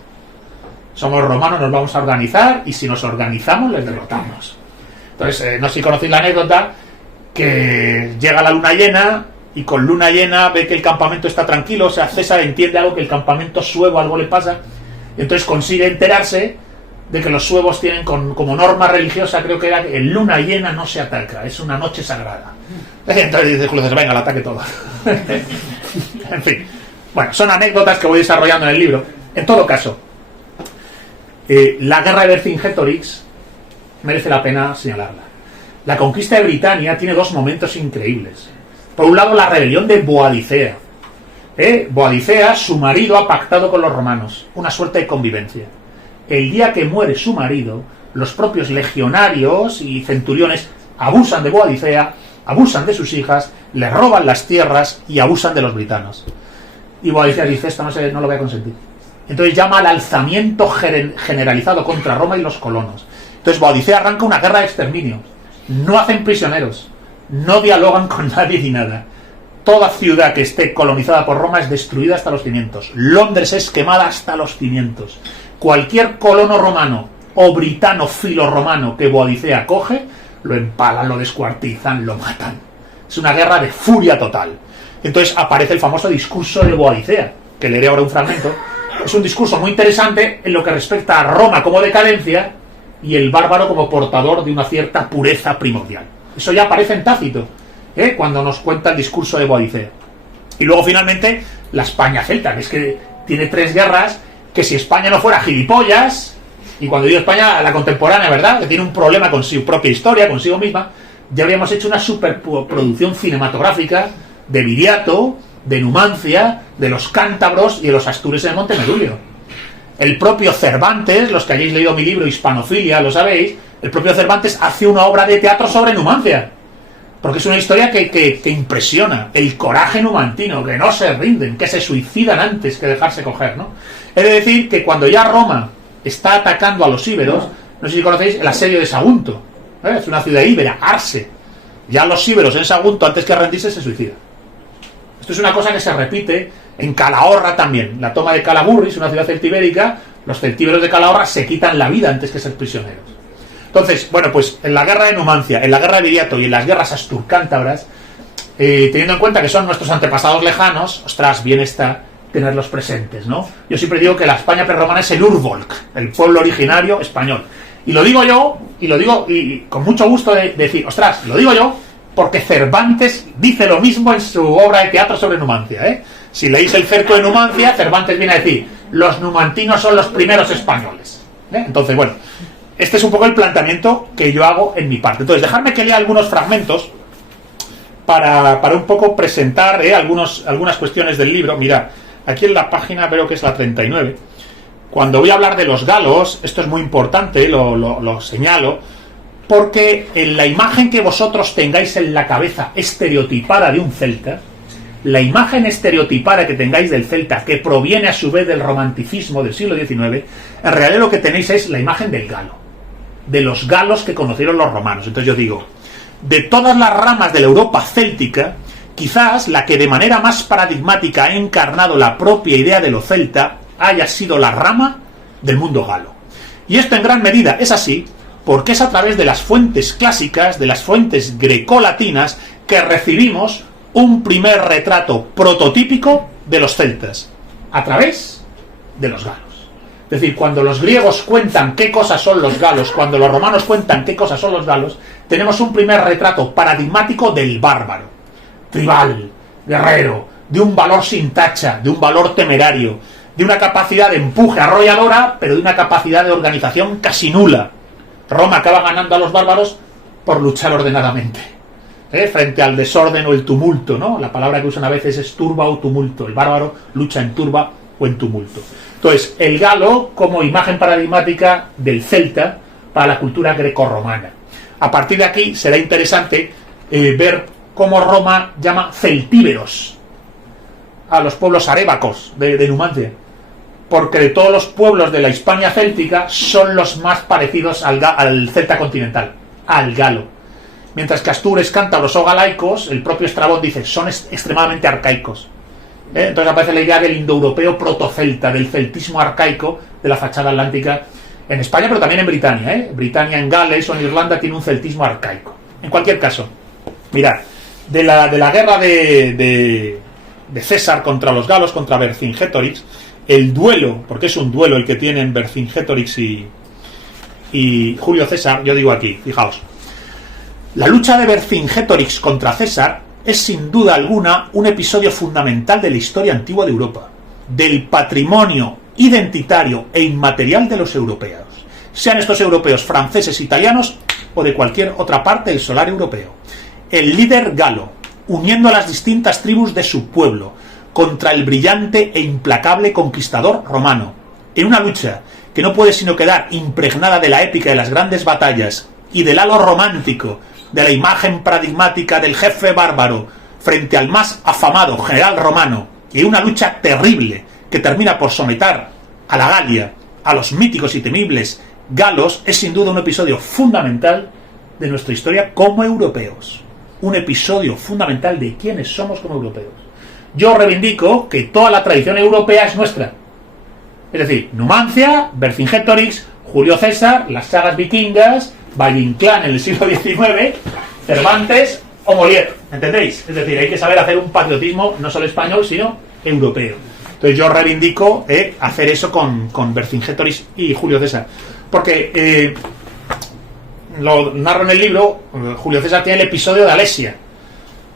Somos romanos, nos vamos a organizar y si nos organizamos les derrotamos. Entonces, no sé si conocéis la anécdota, que llega la luna llena y con luna llena ve que el campamento está tranquilo, o sea, César entiende algo, que el campamento suevo algo le pasa, y entonces consigue enterarse de que los suevos tienen como norma religiosa, creo que era que en luna llena no se ataca, es una noche sagrada. Entonces dice Julio César, venga, al ataque todo. En fin, bueno, son anécdotas que voy desarrollando en el libro. En todo caso, La guerra de Vercingétorix merece la pena señalarla. La conquista de Britania tiene dos momentos increíbles. Por un lado, la rebelión de Boadicea. Boadicea, su marido, ha pactado con los romanos, una suerte de convivencia. El día que muere su marido, los propios legionarios y centuriones abusan de Boadicea, abusan de sus hijas, le roban las tierras y abusan de los britanos. Y Boadicea dice, esto no lo voy a consentir. Entonces llama al alzamiento generalizado contra Roma y los colonos. Entonces Boadicea arranca una guerra de exterminio. No hacen prisioneros, no dialogan con nadie ni nada. Toda ciudad que esté colonizada por Roma es destruida hasta los cimientos. Londres es quemada hasta los cimientos. Cualquier colono romano o britano filorromano que Boadicea coge, lo empalan, lo descuartizan, lo matan. Es una guerra de furia total. Entonces aparece el famoso discurso de Boadicea, que leeré ahora un fragmento. Es un discurso muy interesante en lo que respecta a Roma como decadencia y el bárbaro como portador de una cierta pureza primordial. Eso ya aparece en Tácito, cuando nos cuenta el discurso de Boadicea. Y luego finalmente la España celta, que es que tiene 3 guerras, que si España no fuera gilipollas, y cuando digo España, la contemporánea, ¿verdad?, que tiene un problema con su propia historia, consigo misma, ya habríamos hecho una superproducción cinematográfica de Viriato, de Numancia, de los cántabros y de los astures de Monte Merulio. El propio Cervantes, los que hayáis leído mi libro Hispanofilia, lo sabéis, el propio Cervantes hace una obra de teatro sobre Numancia, porque es una historia que impresiona, el coraje numantino, que no se rinden, que se suicidan antes que dejarse coger, ¿no? He de decir que cuando ya Roma está atacando a los íberos, no sé si conocéis el asedio de Sagunto, es una ciudad íbera, Arse. Ya los íberos en Sagunto, antes que rendirse, se suicidan. Esto es una cosa que se repite en Calahorra también. La toma de Calaburris, una ciudad celtibérica, los celtíberos de Calahorra se quitan la vida antes que ser prisioneros. Entonces, bueno, pues en la guerra de Numancia, en la guerra de Viriato y en las guerras asturcántabras, teniendo en cuenta que son nuestros antepasados lejanos, ostras, bien está tenerlos presentes, ¿no? Yo siempre digo que la España prerromana es el Urvolk, el pueblo originario español. Y lo digo yo, y con mucho gusto de decir, ostras, lo digo yo, porque Cervantes dice lo mismo en su obra de teatro sobre Numancia, Si leéis el Cerco de Numancia, Cervantes viene a decir, los numantinos son los primeros españoles. Entonces, bueno, este es un poco el planteamiento que yo hago en mi parte. Entonces, dejadme que lea algunos fragmentos para un poco presentar algunas cuestiones del libro. Mirad, aquí en la página, veo que es la 39, cuando voy a hablar de los galos, esto es muy importante, lo señalo, porque en la imagen que vosotros tengáis en la cabeza estereotipada de un celta, la imagen estereotipada que tengáis del celta, que proviene a su vez del romanticismo del siglo XIX, en realidad lo que tenéis es la imagen del galo, de los galos que conocieron los romanos. Entonces yo digo, de todas las ramas de la Europa céltica, quizás la que de manera más paradigmática ha encarnado la propia idea de lo celta haya sido la rama del mundo galo. Y esto en gran medida es así porque es a través de las fuentes clásicas, de las fuentes grecolatinas, que recibimos un primer retrato prototípico de los celtas, a través de los galos. Es decir, cuando los griegos cuentan qué cosas son los galos, cuando los romanos cuentan qué cosas son los galos, tenemos un primer retrato paradigmático del bárbaro, tribal, guerrero, de un valor sin tacha, de un valor temerario, de una capacidad de empuje arrolladora, pero de una capacidad de organización casi nula. Roma acaba ganando a los bárbaros por luchar ordenadamente, frente al desorden o el tumulto, ¿no? La palabra que usan a veces es turba o tumulto. El bárbaro lucha en turba o en tumulto. Entonces, el galo como imagen paradigmática del celta para la cultura grecorromana. A partir de aquí será interesante ver cómo Roma llama celtíberos a los pueblos arébacos de Numancia, porque de todos los pueblos de la Hispania céltica son los más parecidos al celta continental, al galo. Mientras que astures, cántabros o galaicos, el propio Estrabón dice, son extremadamente arcaicos. Entonces aparece la idea del indoeuropeo protocelta, del celtismo arcaico de la fachada atlántica en España, pero también en Britania. Britania, en Gales o en Irlanda tiene un celtismo arcaico. En cualquier caso, mirad, de la guerra de César contra los galos, contra Vercingétorix, el duelo, porque es un duelo el que tienen Vercingétorix y Julio César, yo digo aquí, fijaos, la lucha de Vercingétorix contra César es sin duda alguna un episodio fundamental de la historia antigua de Europa, del patrimonio identitario e inmaterial de los europeos. sean estos europeos, franceses, italianos o de cualquier otra parte del solar europeo. El líder galo, uniendo a las distintas tribus de su pueblo, contra el brillante e implacable conquistador romano, en una lucha que no puede sino quedar impregnada de la épica de las grandes batallas y del halo romántico de la imagen paradigmática del jefe bárbaro frente al más afamado general romano, y una lucha terrible que termina por someter a la Galia a los míticos y temibles galos, es sin duda un episodio fundamental de nuestra historia como europeos. Un episodio fundamental de quiénes somos como europeos. Yo reivindico que toda la tradición europea es nuestra. Es decir, Numancia, Vercingetorix, Julio César, las sagas vikingas, Valle Inclán en el siglo XIX, Cervantes o Molière. ¿Entendéis? Es decir, hay que saber hacer un patriotismo no solo español, sino europeo. Entonces yo reivindico hacer eso con Vercingetorix y Julio César. Porque lo narro en el libro, Julio César tiene el episodio de Alesia.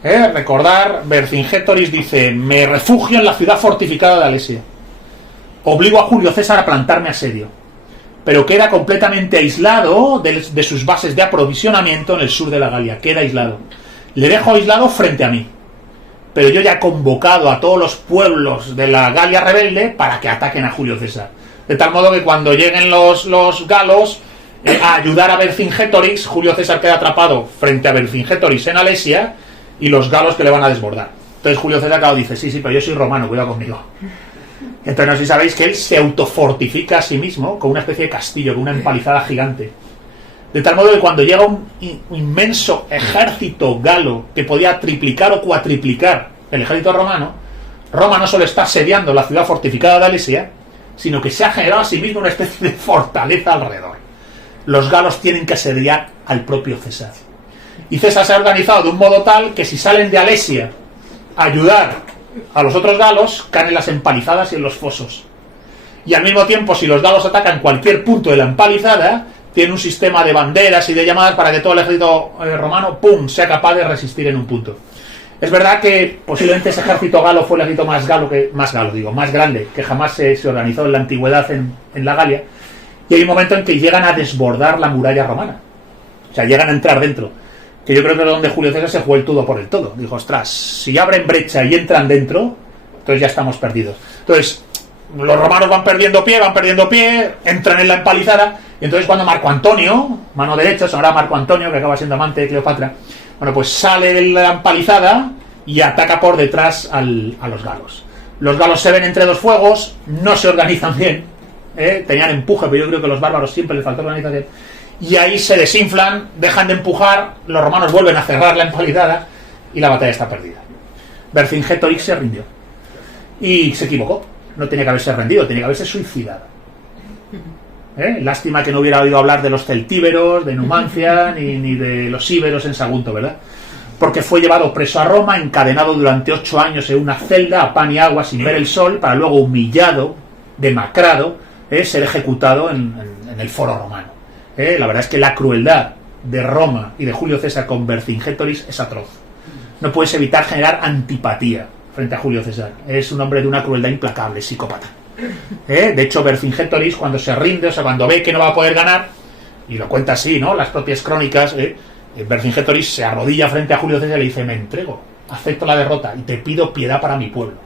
Recordar, Vercingetorix dice: me refugio en la ciudad fortificada de Alesia. Obligo a Julio César a plantarme asedio, pero queda completamente aislado de sus bases de aprovisionamiento en el sur de la Galia. Queda aislado. Le dejo aislado frente a mí, pero yo ya he convocado a todos los pueblos de la Galia rebelde para que ataquen a Julio César. De tal modo que cuando lleguen los galos a ayudar a Vercingetorix, Julio César queda atrapado frente a Vercingetorix en Alesia y los galos que le van a desbordar. Entonces Julio César, claro, dice: sí, pero yo soy romano, cuidado conmigo. Entonces no sé si sabéis que él se autofortifica a sí mismo con una especie de castillo, con una empalizada gigante. De tal modo que cuando llega un inmenso ejército galo que podía triplicar o cuatriplicar el ejército romano, Roma no solo está asediando la ciudad fortificada de Alesia, sino que se ha generado a sí mismo una especie de fortaleza alrededor. Los galos tienen que asediar al propio César. Y César se ha organizado de un modo tal que si salen de Alesia a ayudar a los otros galos, caen en las empalizadas y en los fosos. Y al mismo tiempo, si los galos atacan cualquier punto de la empalizada, tiene un sistema de banderas y de llamadas para que todo el ejército romano, ¡pum!, sea capaz de resistir en un punto. Es verdad que posiblemente ese ejército galo fue el ejército más grande que jamás se organizó en la antigüedad en la Galia. Y hay un momento en que llegan a desbordar la muralla romana. O sea, llegan a entrar dentro. Que yo creo que es donde Julio César se jugó el todo por el todo. Dijo: ostras, si abren brecha y entran dentro, entonces ya estamos perdidos. Entonces, los romanos van perdiendo pie, entran en la empalizada, y entonces cuando Marco Antonio, mano derecha, sonará Marco Antonio, que acaba siendo amante de Cleopatra, bueno, pues sale de la empalizada y ataca por detrás a los galos. Los galos se ven entre dos fuegos, no se organizan bien, tenían empuje, pero yo creo que a los bárbaros siempre les faltó organización. Y ahí se desinflan, dejan de empujar, los romanos vuelven a cerrar la empalizada y la batalla está perdida. Vercingetorix se rindió y se equivocó. No tenía que haberse rendido, tenía que haberse suicidado. Lástima que no hubiera oído hablar de los celtíberos, de Numancia, ni de los íberos en Sagunto, ¿verdad? Porque fue llevado preso a Roma, encadenado durante 8 años en una celda a pan y agua sin ver el sol, para luego, humillado, demacrado, ser ejecutado en el foro romano. La verdad es que la crueldad de Roma y de Julio César con Vercingetorix es atroz. No puedes evitar generar antipatía frente a Julio César. Es un hombre de una crueldad implacable, psicópata. De hecho, Vercingetorix, cuando se rinde, o sea, cuando ve que no va a poder ganar, y lo cuenta así, ¿no?, las propias crónicas, Vercingetorix se arrodilla frente a Julio César y le dice: me entrego, acepto la derrota y te pido piedad para mi pueblo.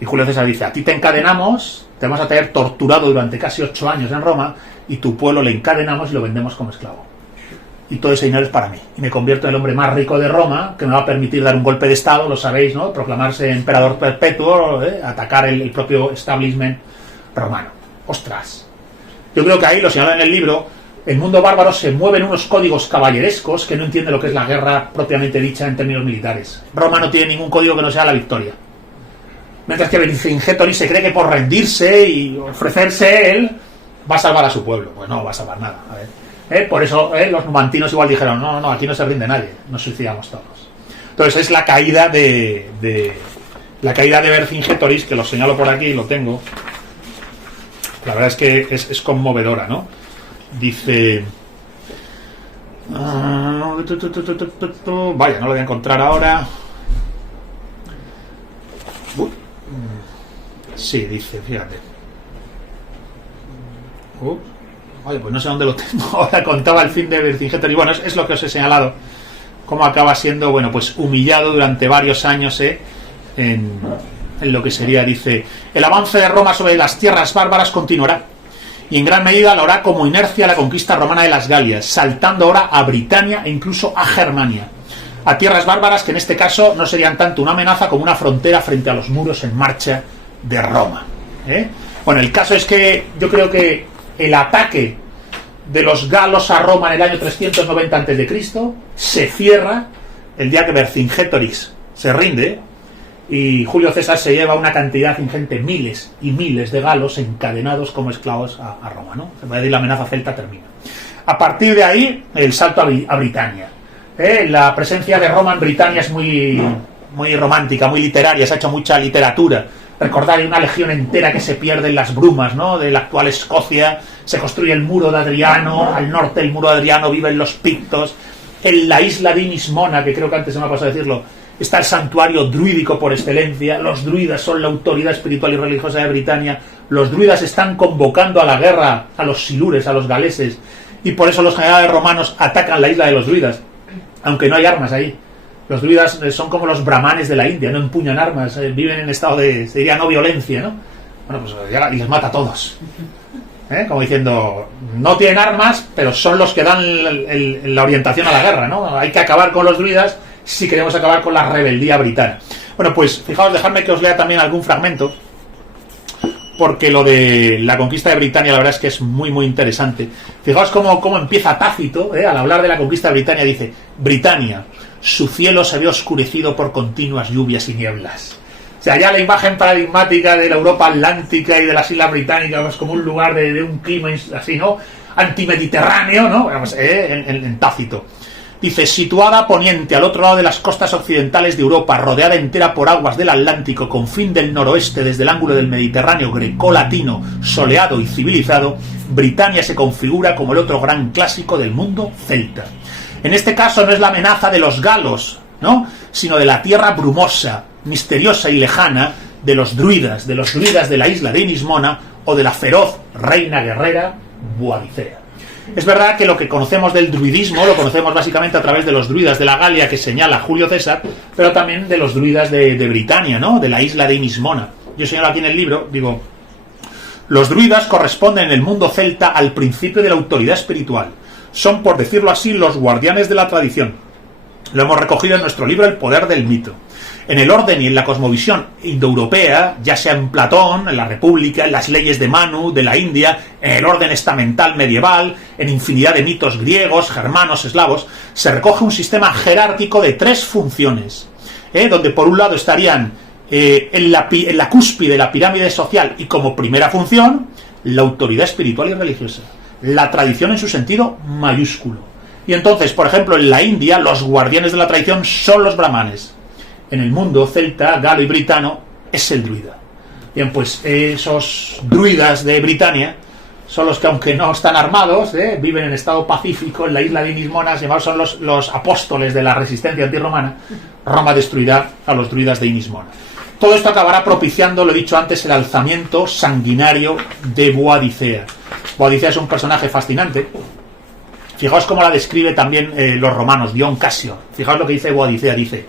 Y Julio César dice: a ti te encadenamos, te vamos a tener torturado durante casi 8 años en Roma, y tu pueblo le encadenamos y lo vendemos como esclavo. Y todo ese dinero es para mí. Y me convierto en el hombre más rico de Roma, que me va a permitir dar un golpe de estado, lo sabéis, ¿no?, proclamarse emperador perpetuo, atacar el propio establishment romano. ¡Ostras! Yo creo que ahí, lo señalan en el libro, el mundo bárbaro se mueve en unos códigos caballerescos que no entiende lo que es la guerra propiamente dicha en términos militares. Roma no tiene ningún código que no sea la victoria. Mientras que Vercingetorix se cree que por rendirse y ofrecerse él va a salvar a su pueblo. Pues no va a salvar nada. A ver. Por eso los numantinos igual dijeron: no, aquí no se rinde nadie, nos suicidamos todos. Entonces es la caída de Vercingetorix, que lo señalo por aquí, lo tengo. La verdad es que es conmovedora, ¿no? Dice... vaya, no lo voy a encontrar ahora. Sí, dice, fíjate. Oye, pues no sé dónde lo tengo. Ahora contaba el fin de Vercingetorix. Bueno, es lo que os he señalado. Cómo acaba siendo, bueno, pues humillado durante varios años en lo que sería, dice, el avance de Roma sobre las tierras bárbaras continuará. Y en gran medida lo hará como inercia la conquista romana de las Galias, saltando ahora a Britania e incluso a Germania. A tierras bárbaras que en este caso no serían tanto una amenaza como una frontera frente a los muros en marcha de Roma. Bueno, el caso es que yo creo que el ataque de los galos a Roma en el año 390 a.C. se cierra el día que Vercingetorix se rinde y Julio César se lleva una cantidad ingente, miles y miles de galos encadenados como esclavos a Roma, ¿no? Se puede decir, la amenaza celta termina. A partir de ahí, el salto a Britania. La presencia de Roma en Britania es muy romántica, muy literaria, se ha hecho mucha literatura. Recordar, hay una legión entera que se pierde en las brumas, ¿no?, de la actual Escocia. Se construye el muro de Adriano, al norte del muro de Adriano viven los pictos. En la isla de Inismona, que creo que antes se me ha pasado a decirlo, está el santuario druídico por excelencia. Los druidas son la autoridad espiritual y religiosa de Britania. Los druidas están convocando a la guerra a los silures, a los galeses, y por eso los generales romanos atacan la isla de los druidas, aunque no hay armas ahí. Los druidas son como los brahmanes de la India, no empuñan armas, viven en estado de, se diría, no violencia, ¿no? Bueno, pues llega y les mata a todos. Como diciendo, no tienen armas, pero son los que dan la orientación a la guerra, ¿no? Hay que acabar con los druidas si queremos acabar con la rebeldía britana. Bueno, pues fijaos, dejadme que os lea también algún fragmento, porque lo de la conquista de Britania la verdad es que es muy muy interesante. Fijaos cómo empieza Tácito, al hablar de la conquista de Britania, dice: Britania, su cielo se ve oscurecido por continuas lluvias y nieblas. O sea, ya la imagen paradigmática de la Europa atlántica y de las islas británicas como un lugar de un clima así, ¿no?, antimediterráneo, ¿no? Vamos, en Tácito. Dice: situada a poniente, al otro lado de las costas occidentales de Europa, rodeada entera por aguas del Atlántico, con fin del noroeste desde el ángulo del Mediterráneo grecolatino, soleado y civilizado, Britania se configura como el otro gran clásico del mundo celta. En este caso no es la amenaza de los galos, ¿no?, sino de la tierra brumosa, misteriosa y lejana de los druidas de la isla de Inismona o de la feroz reina guerrera Boadicea. Es verdad que lo que conocemos del druidismo lo conocemos básicamente a través de los druidas de la Galia que señala Julio César, pero también de los druidas de Britania, ¿no?, de la isla de Inismona. Yo señalo aquí en el libro, digo, los druidas corresponden en el mundo celta al principio de la autoridad espiritual. Son, por decirlo así, los guardianes de la tradición. Lo hemos recogido en nuestro libro El poder del mito. En el orden y en la cosmovisión indoeuropea, ya sea en Platón, en la República, en las leyes de Manu, de la India, en el orden estamental medieval, en infinidad de mitos griegos, germanos, eslavos, se recoge un sistema jerárquico de 3 funciones, donde por un lado estarían en la cúspide de la pirámide social y como primera función, la autoridad espiritual y religiosa, la tradición en su sentido mayúsculo. Y entonces, por ejemplo, en la India, los guardianes de la tradición son los brahmanes. En el mundo celta, galo y britano es el druida. Bien, pues esos druidas de Britania son los que, aunque no están armados, viven en estado pacífico en la isla de Inismona, son los apóstoles de la resistencia antirromana. Roma destruirá a los druidas de Inismona. Todo esto acabará propiciando, lo he dicho antes, el alzamiento sanguinario de Boadicea. Boadicea es un personaje fascinante. Fijaos cómo la describe también los romanos, Dion Casio. Fijaos lo que dice Boadicea, dice: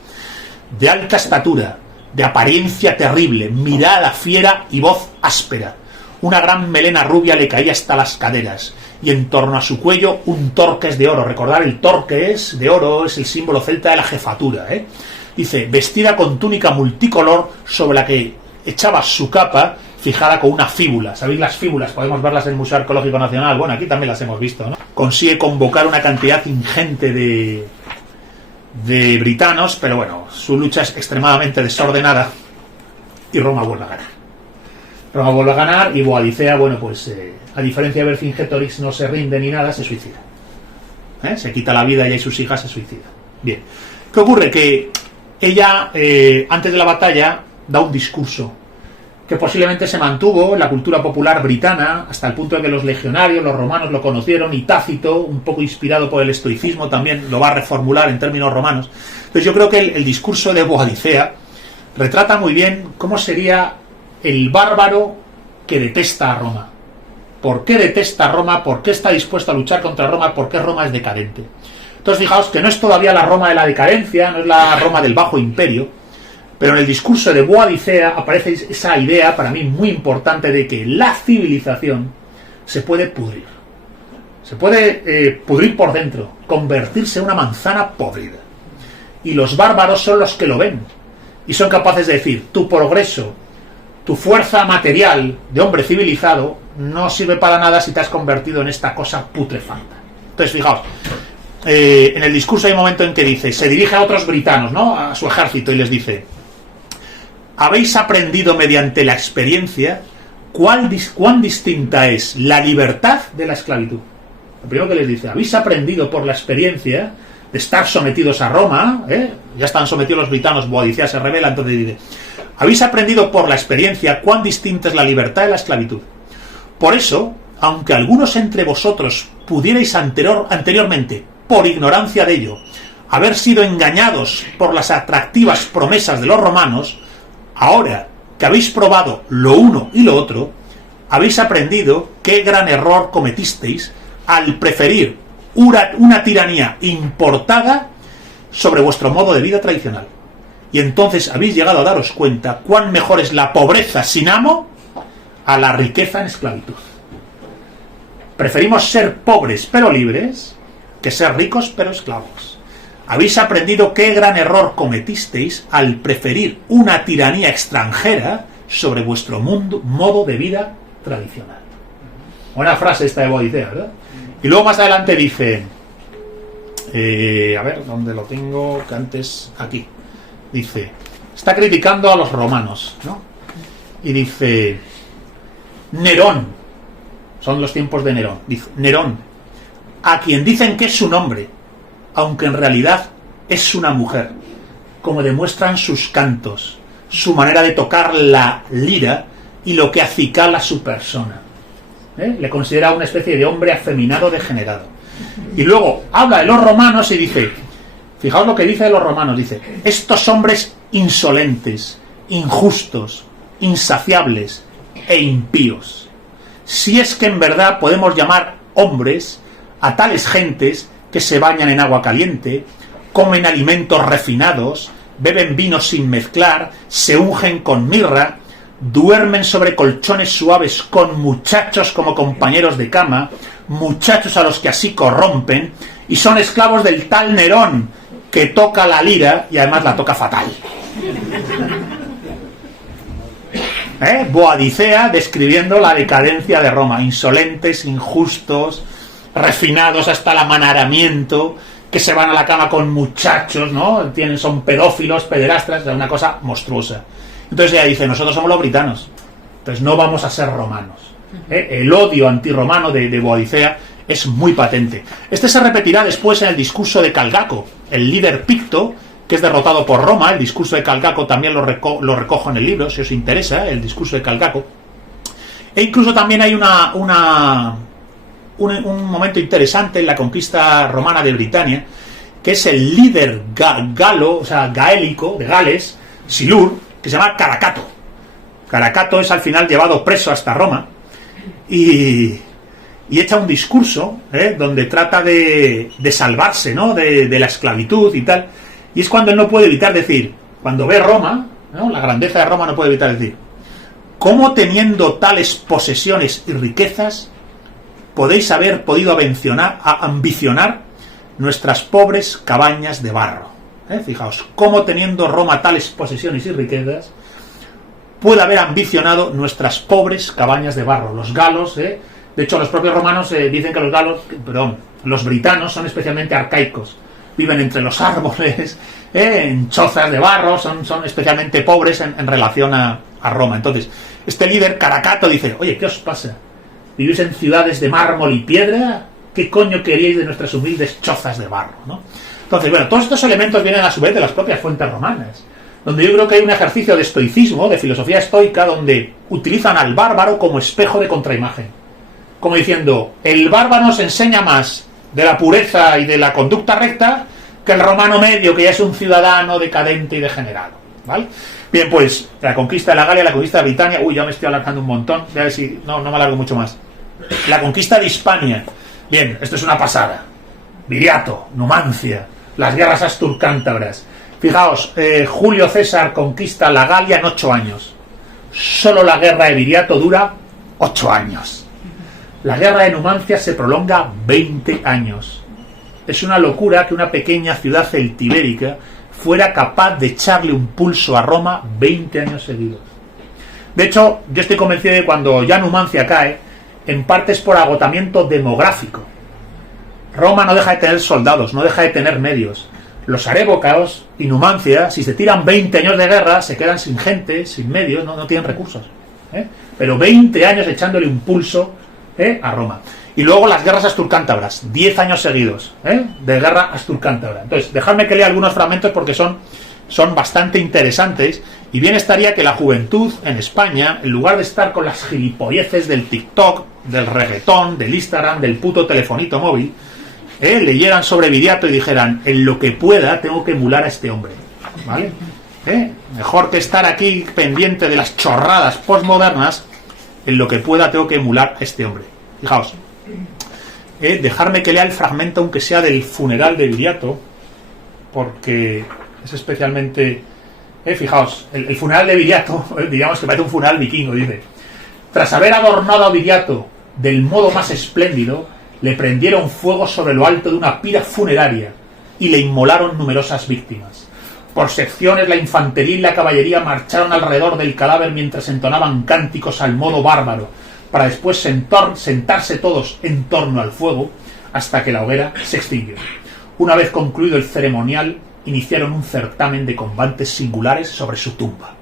de alta estatura, de apariencia terrible, mirada fiera y voz áspera. Una gran melena rubia le caía hasta las caderas, y en torno a su cuello un torques de oro. Recordar, el torques de oro es el símbolo celta de la jefatura, Dice: vestida con túnica multicolor sobre la que echaba su capa fijada con una fíbula. ¿Sabéis las fíbulas? Podemos verlas en el Museo Arqueológico Nacional. Bueno, aquí también las hemos visto, ¿no? Consigue convocar una cantidad ingente de britanos, pero bueno, su lucha es extremadamente desordenada y Roma vuelve a ganar. Roma vuelve a ganar y Boadicea, bueno, pues a diferencia de Vercingetorix, no se rinde ni nada, se suicida. Se quita la vida, ella y sus hijas se suicidan. Bien, ¿qué ocurre? Que ella, antes de la batalla, da un discurso que posiblemente se mantuvo en la cultura popular britana hasta el punto de que los legionarios, los romanos lo conocieron, y Tácito, un poco inspirado por el estoicismo, también lo va a reformular en términos romanos. Entonces yo creo que el discurso de Boadicea retrata muy bien cómo sería el bárbaro que detesta a Roma. por qué detesta Roma, por qué está dispuesto a luchar contra Roma, por qué Roma es decadente. Entonces fijaos que no es todavía la Roma de la decadencia, no es la Roma del Bajo Imperio, pero en el discurso de Boadicea aparece esa idea para mí muy importante de que la civilización se puede pudrir. Se puede pudrir por dentro, convertirse en una manzana podrida. Y los bárbaros son los que lo ven. Y son capaces de decir, tu progreso, tu fuerza material de hombre civilizado no sirve para nada si te has convertido en esta cosa putrefacta. Entonces, fijaos, en el discurso hay un momento en que dice, se dirige a otros britanos, ¿no?, a su ejército, y les dice, habéis aprendido mediante la experiencia cuán distinta es la libertad de la esclavitud. Lo primero que les dice, habéis aprendido por la experiencia de estar sometidos a Roma, ya están sometidos los britanos, Boadicea se revela, entonces dice, habéis aprendido por la experiencia cuán distinta es la libertad de la esclavitud. Por eso, aunque algunos entre vosotros pudierais anteriormente, por ignorancia de ello, haber sido engañados por las atractivas promesas de los romanos, ahora que habéis probado lo uno y lo otro, habéis aprendido qué gran error cometisteis al preferir una tiranía importada sobre vuestro modo de vida tradicional. Y entonces habéis llegado a daros cuenta cuán mejor es la pobreza sin amo a la riqueza en esclavitud. Preferimos ser pobres pero libres que ser ricos pero esclavos. Habéis aprendido qué gran error cometisteis al preferir una tiranía extranjera sobre vuestro modo de vida tradicional. Buena frase esta de Boadicea, ¿verdad? Y luego más adelante dice, a ver, ¿dónde lo tengo? Que antes, aquí. Dice, está criticando a los romanos, ¿no? Y dice, Nerón, son los tiempos de Nerón, dice, Nerón, a quien dicen que es su nombre, aunque en realidad es una mujer, como demuestran sus cantos, su manera de tocar la lira y lo que acicala su persona. Le considera una especie de hombre afeminado degenerado. Y luego habla de los romanos y dice, fijaos lo que dice de los romanos, dice, estos hombres insolentes, injustos, insaciables e impíos. Si es que en verdad podemos llamar hombres a tales gentes que se bañan en agua caliente, comen alimentos refinados, beben vino sin mezclar, se ungen con mirra, duermen sobre colchones suaves con muchachos como compañeros de cama, muchachos a los que así corrompen, y son esclavos del tal Nerón, que toca la lira y además la toca fatal. Boadicea describiendo la decadencia de Roma, insolentes, injustos, refinados hasta el amanaramiento, que se van a la cama con muchachos, ¿no? Son pedófilos, pederastras, es una cosa monstruosa. Entonces ella dice, nosotros somos los britanos, entonces no vamos a ser romanos. El odio antirromano de Boadicea es muy patente. Este se repetirá después en el discurso de Calgaco, el líder picto, que es derrotado por Roma. El discurso de Calgaco también lo recojo en el libro, si os interesa, el discurso de Calgaco. E incluso también hay un momento interesante en la conquista romana de Britania, que es el líder gaélico de Gales, Silur, que se llama Caracato. Caracato es al final llevado preso hasta Roma y echa un discurso donde trata de salvarse, ¿no?, de la esclavitud y tal. Y es cuando él no puede evitar decir, cuando ve Roma, ¿no?, la grandeza de Roma, no puede evitar decir, ¿cómo teniendo tales posesiones y riquezas podéis haber podido ambicionar nuestras pobres cabañas de barro? Fijaos, cómo teniendo Roma tales posesiones y riquezas puede haber ambicionado nuestras pobres cabañas de barro. Los galos, de hecho los propios romanos dicen que los britanos son especialmente arcaicos, viven entre los árboles, en chozas de barro, son especialmente pobres en relación a Roma. Entonces, este líder Caracato dice, oye, ¿qué os pasa? ¿Vivís en ciudades de mármol y piedra? ¿Qué coño queríais de nuestras humildes chozas de barro, ¿no? Entonces, bueno, todos estos elementos vienen a su vez de las propias fuentes romanas, donde yo creo que hay un ejercicio de estoicismo, de filosofía estoica, donde utilizan al bárbaro como espejo de contraimagen. Como diciendo, el bárbaro nos enseña más de la pureza y de la conducta recta que el romano medio, que ya es un ciudadano decadente y degenerado, ¿vale? Bien, pues, la conquista de la Galia, la conquista de Britania, ya me estoy alargando un montón, a ver si no me alargo mucho más. La conquista de Hispania. Bien, esto es una pasada. Viriato, Numancia, las guerras asturcántabras. Fijaos, Julio César conquista la Galia en 8 años. Solo la guerra de Viriato dura 8 años. La guerra de Numancia se prolonga 20 años. Es una locura que una pequeña ciudad celtibérica fuera capaz de echarle un pulso a Roma 20 años seguidos. De hecho, yo estoy convencido de que cuando ya Numancia cae, en parte es por agotamiento demográfico. Roma no deja de tener soldados, no deja de tener medios. Los arévocaos y Numancia, si se tiran 20 años de guerra, se quedan sin gente, sin medios, no tienen recursos. Pero 20 años echándole un pulso a Roma. Y luego las guerras asturcántabras, 10 años seguidos de guerra asturcántabra. Entonces, dejadme que lea algunos fragmentos porque son bastante interesantes, y bien estaría que la juventud en España, en lugar de estar con las gilipolleces del TikTok, del reggaetón, del Instagram, del puto telefonito móvil, leyeran sobre Viriato y dijeran, en lo que pueda tengo que emular a este hombre, ¿vale? Mejor que estar aquí pendiente de las chorradas postmodernas, en lo que pueda tengo que emular a este hombre. Fijaos, dejarme que lea el fragmento, aunque sea del funeral de Viriato, porque es especialmente... fijaos, el funeral de Viriato, digamos que parece un funeral vikingo, dice: tras haber adornado a Viriato del modo más espléndido, le prendieron fuego sobre lo alto de una pira funeraria y le inmolaron numerosas víctimas. Por secciones la infantería y la caballería marcharon alrededor del cadáver mientras entonaban cánticos al modo bárbaro, para después sentarse todos en torno al fuego hasta que la hoguera se extinguió. Una vez concluido el ceremonial, iniciaron un certamen de combates singulares sobre su tumba.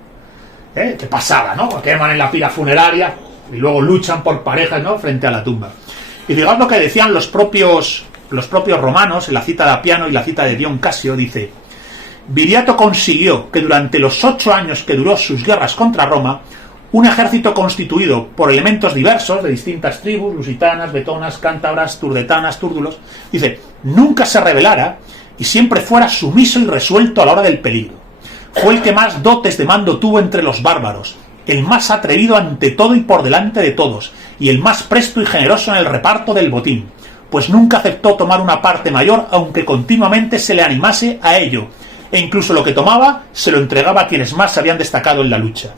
Qué pasada, ¿no? Queman en la pira funeraria y luego luchan por parejas, ¿no?, frente a la tumba. Y fijaos lo que decían los propios romanos en la cita de Apiano y la cita de Dion Casio. Dice: Viriato consiguió que durante los 8 años que duró sus guerras contra Roma, un ejército constituido por elementos diversos de distintas tribus, lusitanas, betonas, cántabras, turdetanas, túrdulos, dice, nunca se rebelara y siempre fuera sumiso y resuelto a la hora del peligro. Fue el que más dotes de mando tuvo entre los bárbaros, el más atrevido ante todo y por delante de todos, y el más presto y generoso en el reparto del botín, pues nunca aceptó tomar una parte mayor, aunque continuamente se le animase a ello, e incluso lo que tomaba se lo entregaba a quienes más se habían destacado en la lucha.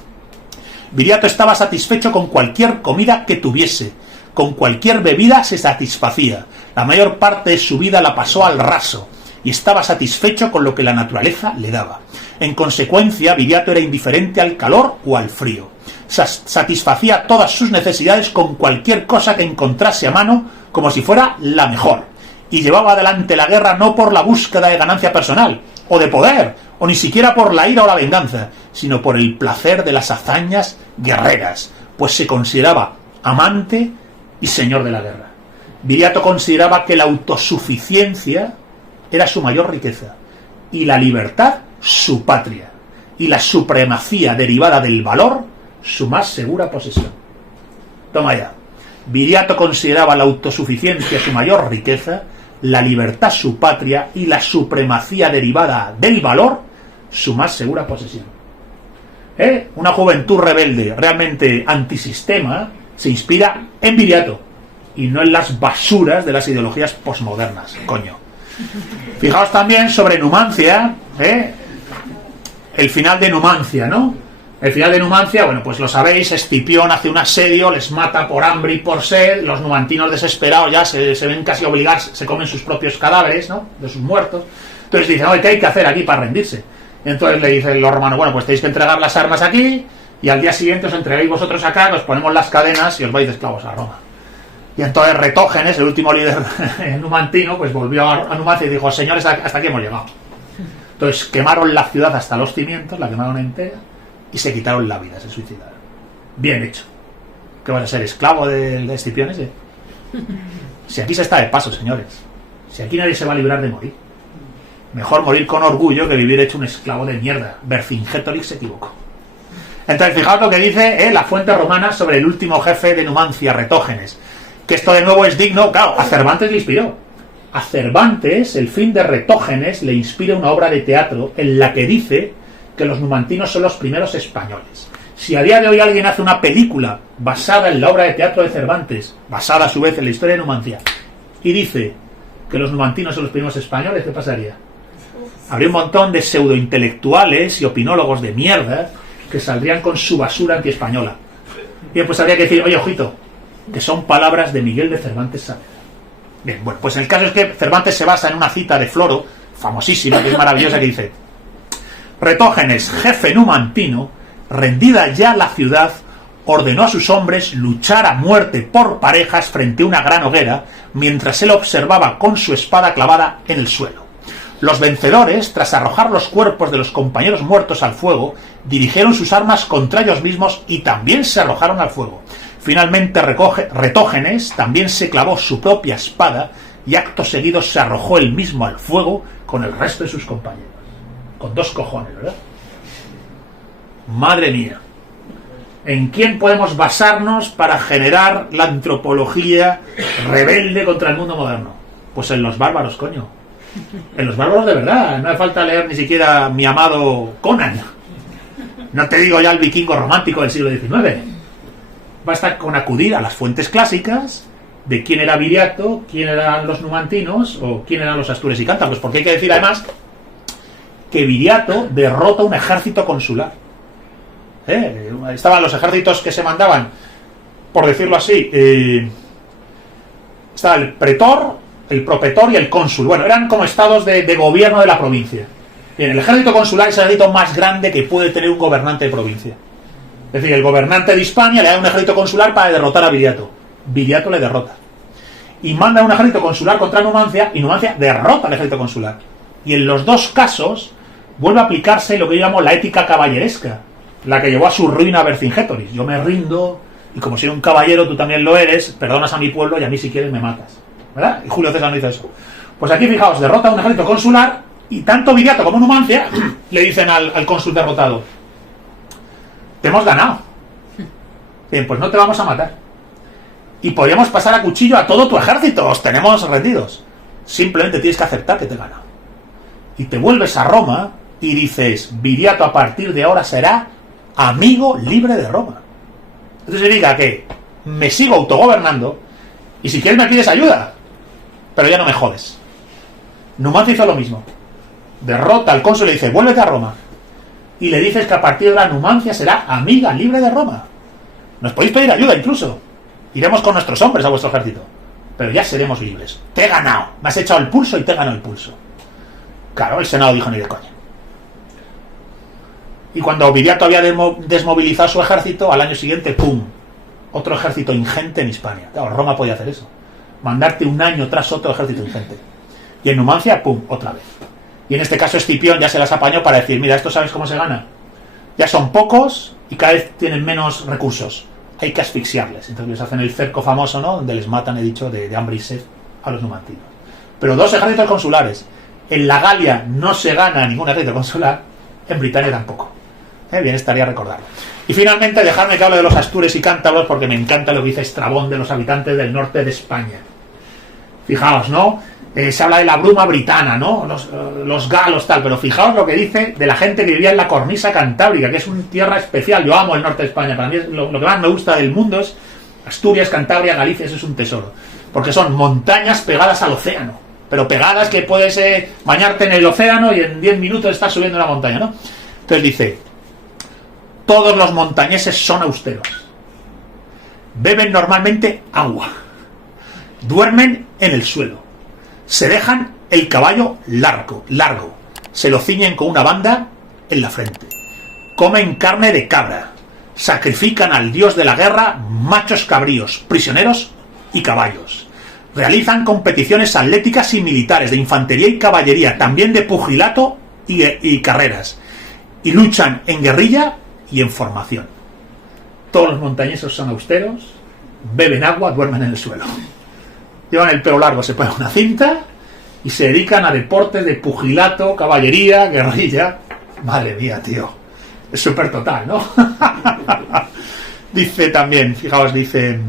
Viriato estaba satisfecho con cualquier comida que tuviese, con cualquier bebida se satisfacía, la mayor parte de su vida la pasó al raso, y estaba satisfecho con lo que la naturaleza le daba. En consecuencia, Viriato era indiferente al calor o al frío. Satisfacía todas sus necesidades con cualquier cosa que encontrase a mano, como si fuera la mejor, y llevaba adelante la guerra no por la búsqueda de ganancia personal, o de poder, o ni siquiera por la ira o la venganza, sino por el placer de las hazañas guerreras, pues se consideraba amante y señor de la guerra. Viriato consideraba que la autosuficiencia era su mayor riqueza, y la libertad su patria, y la supremacía derivada del valor su más segura posesión. Toma ya. Viriato consideraba la autosuficiencia su mayor riqueza, la libertad su patria y la supremacía derivada del valor su más segura posesión. Una juventud rebelde, realmente antisistema, se inspira en Viriato y no en las basuras de las ideologías posmodernas, coño. Fijaos también sobre Numancia, el final de Numancia, ¿no? El final de Numancia, bueno, pues lo sabéis, Escipión hace un asedio, les mata por hambre y por sed, los numantinos desesperados ya se ven casi obligados, se comen sus propios cadáveres, ¿no?, de sus muertos. Entonces dicen, oye, ¿qué hay que hacer aquí para rendirse? Entonces le dicen los romanos, bueno, pues tenéis que entregar las armas aquí y al día siguiente os entregáis vosotros acá, os ponemos las cadenas y os vais de esclavos a Roma. Y entonces Retógenes, el último líder numantino, pues volvió a Numancia y dijo, señores, hasta aquí hemos llegado. Entonces quemaron la ciudad hasta los cimientos, la quemaron entera y se quitaron la vida, se suicidaron. Bien hecho. ¿Qué vas a ser, esclavo de Escipión ese? Si aquí se está de paso, señores. Si aquí nadie se va a librar de morir. Mejor morir con orgullo que vivir hecho un esclavo de mierda. Vercingétorix se equivocó. Entonces, fijaos lo que dice la fuente romana sobre el último jefe de Numancia, Retógenes. Que esto de nuevo es digno, claro, a Cervantes le inspiró. A Cervantes, el fin de Retógenes le inspira una obra de teatro en la que dice que los numantinos son los primeros españoles. Si a día de hoy alguien hace una película basada en la obra de teatro de Cervantes, basada a su vez en la historia de Numancia, y dice que los numantinos son los primeros españoles, ¿qué pasaría? Habría un montón de pseudointelectuales y opinólogos de mierda que saldrían con su basura antiespañola. Y pues habría que decir, oye, ojito, que son palabras de Miguel de Cervantes Saavedra. Bien, bueno, pues el caso es que Cervantes se basa en una cita de Floro, famosísima, que es maravillosa, que dice: Retógenes, jefe numantino, rendida ya la ciudad, ordenó a sus hombres luchar a muerte por parejas frente a una gran hoguera, mientras él observaba con su espada clavada en el suelo. Los vencedores, tras arrojar los cuerpos de los compañeros muertos al fuego, dirigieron sus armas contra ellos mismos y también se arrojaron al fuego. Finalmente Retógenes también se clavó su propia espada y acto seguido se arrojó él mismo al fuego con el resto de sus compañeros. Con 2 cojones, ¿verdad? Madre mía. ¿En quién podemos basarnos para generar la antropología rebelde contra el mundo moderno? Pues en los bárbaros, coño. En los bárbaros de verdad. No hace falta leer ni siquiera Mi amado Conan. No te digo ya el vikingo romántico del siglo XIX. Basta con acudir a las fuentes clásicas de quién era Viriato, quién eran los numantinos o quién eran los astures y cántabros. Porque hay que decir además que Viriato derrota un ejército consular. Estaban los ejércitos que se mandaban, por decirlo así, estaba el pretor, el propetor y el cónsul. Bueno, eran como estados de gobierno de la provincia. Bien, el ejército consular es el ejército más grande que puede tener un gobernante de provincia. Es decir, el gobernante de Hispania le da un ejército consular para derrotar a Viriato. Viriato le derrota. Y manda un ejército consular contra Numancia y Numancia derrota al ejército consular. Y en los 2 casos vuelve a aplicarse lo que yo llamo la ética caballeresca, la que llevó a su ruina a Vercingétorix. Yo me rindo y como soy un caballero, tú también lo eres, perdonas a mi pueblo y a mí si quieres me matas. ¿Verdad? Y Julio César no hizo eso. Pues aquí, fijaos, derrota a un ejército consular y tanto Viriato como Numancia le dicen al cónsul derrotado: te hemos ganado. Bien, pues no te vamos a matar. Y podríamos pasar a cuchillo a todo tu ejército, os tenemos rendidos. Simplemente tienes que aceptar que te he ganado. Y te vuelves a Roma y dices: Viriato a partir de ahora será amigo libre de Roma. Esto significa que me sigo autogobernando y si quieres me pides ayuda, pero ya no me jodes. Numancia hizo lo mismo. Derrota al cónsul y le dice: vuélvete a Roma. Y le dices que a partir de ahora Numancia será amiga libre de Roma. Nos podéis pedir ayuda incluso. Iremos con nuestros hombres a vuestro ejército. Pero ya seremos libres. Te he ganado. Me has echado el pulso y te he ganado el pulso. Claro, el Senado dijo: ni de coña. Y cuando Viriato había desmovilizado su ejército, al año siguiente, ¡pum!, otro ejército ingente en Hispania. Claro, Roma podía hacer eso. Mandarte un año tras otro ejército ingente. Y en Numancia, ¡pum!, otra vez. Y en este caso Escipión ya se las apañó para decir: mira, esto sabes cómo se gana. Ya son pocos y cada vez tienen menos recursos. Hay que asfixiarles. Entonces les hacen el cerco famoso, ¿no?, donde les matan, he dicho, de hambre y sed a los numantinos. Pero 2 ejércitos consulares. En la Galia no se gana ningún ejército consular, en Britania tampoco. Bien estaría recordarlo. Y finalmente, dejadme que hable de los astures y cántabros, porque me encanta lo que dice Estrabón de los habitantes del norte de España. Fijaos, ¿no? Se habla de la bruma britana, ¿no? Los galos, tal, pero fijaos lo que dice de la gente que vivía en la cornisa cantábrica, que es una tierra especial. Yo amo el norte de España, para mí es lo que más me gusta del mundo es Asturias, Cantabria, Galicia, eso es un tesoro. Porque son montañas pegadas al océano, pero pegadas que puedes bañarte en el océano y en 10 minutos estás subiendo la montaña, ¿no? Entonces dice: todos los montañeses son austeros, beben normalmente agua, duermen en el suelo, se dejan el caballo largo, se lo ciñen con una banda en la frente, comen carne de cabra, sacrifican al dios de la guerra machos cabríos, prisioneros y caballos, realizan competiciones atléticas y militares de infantería y caballería, también de pugilato y carreras, y luchan en guerrilla y en formación. Todos los montañeses son austeros, beben agua, duermen en el suelo, llevan el pelo largo, se ponen una cinta y se dedican a deportes de pugilato, caballería, guerrilla. Madre mía, tío, es súper total, ¿no? Dice también, fijaos, dice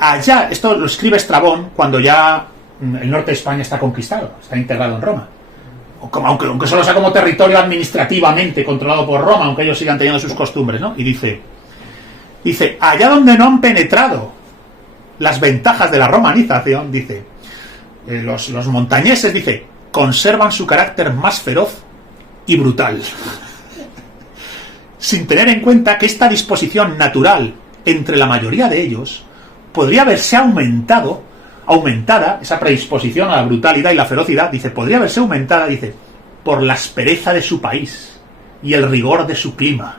allá, esto lo escribe Estrabón cuando ya el norte de España está conquistado, está integrado en Roma. aunque solo sea como territorio administrativamente controlado por Roma, aunque ellos sigan teniendo sus costumbres, ¿no? Y dice, allá donde no han penetrado las ventajas de la romanización, dice, los montañeses, dice, conservan su carácter más feroz y brutal, sin tener en cuenta que esta disposición natural entre la mayoría de ellos podría verse aumentada, esa predisposición a la brutalidad y la ferocidad, dice, podría verse aumentada, dice, por la aspereza de su país y el rigor de su clima,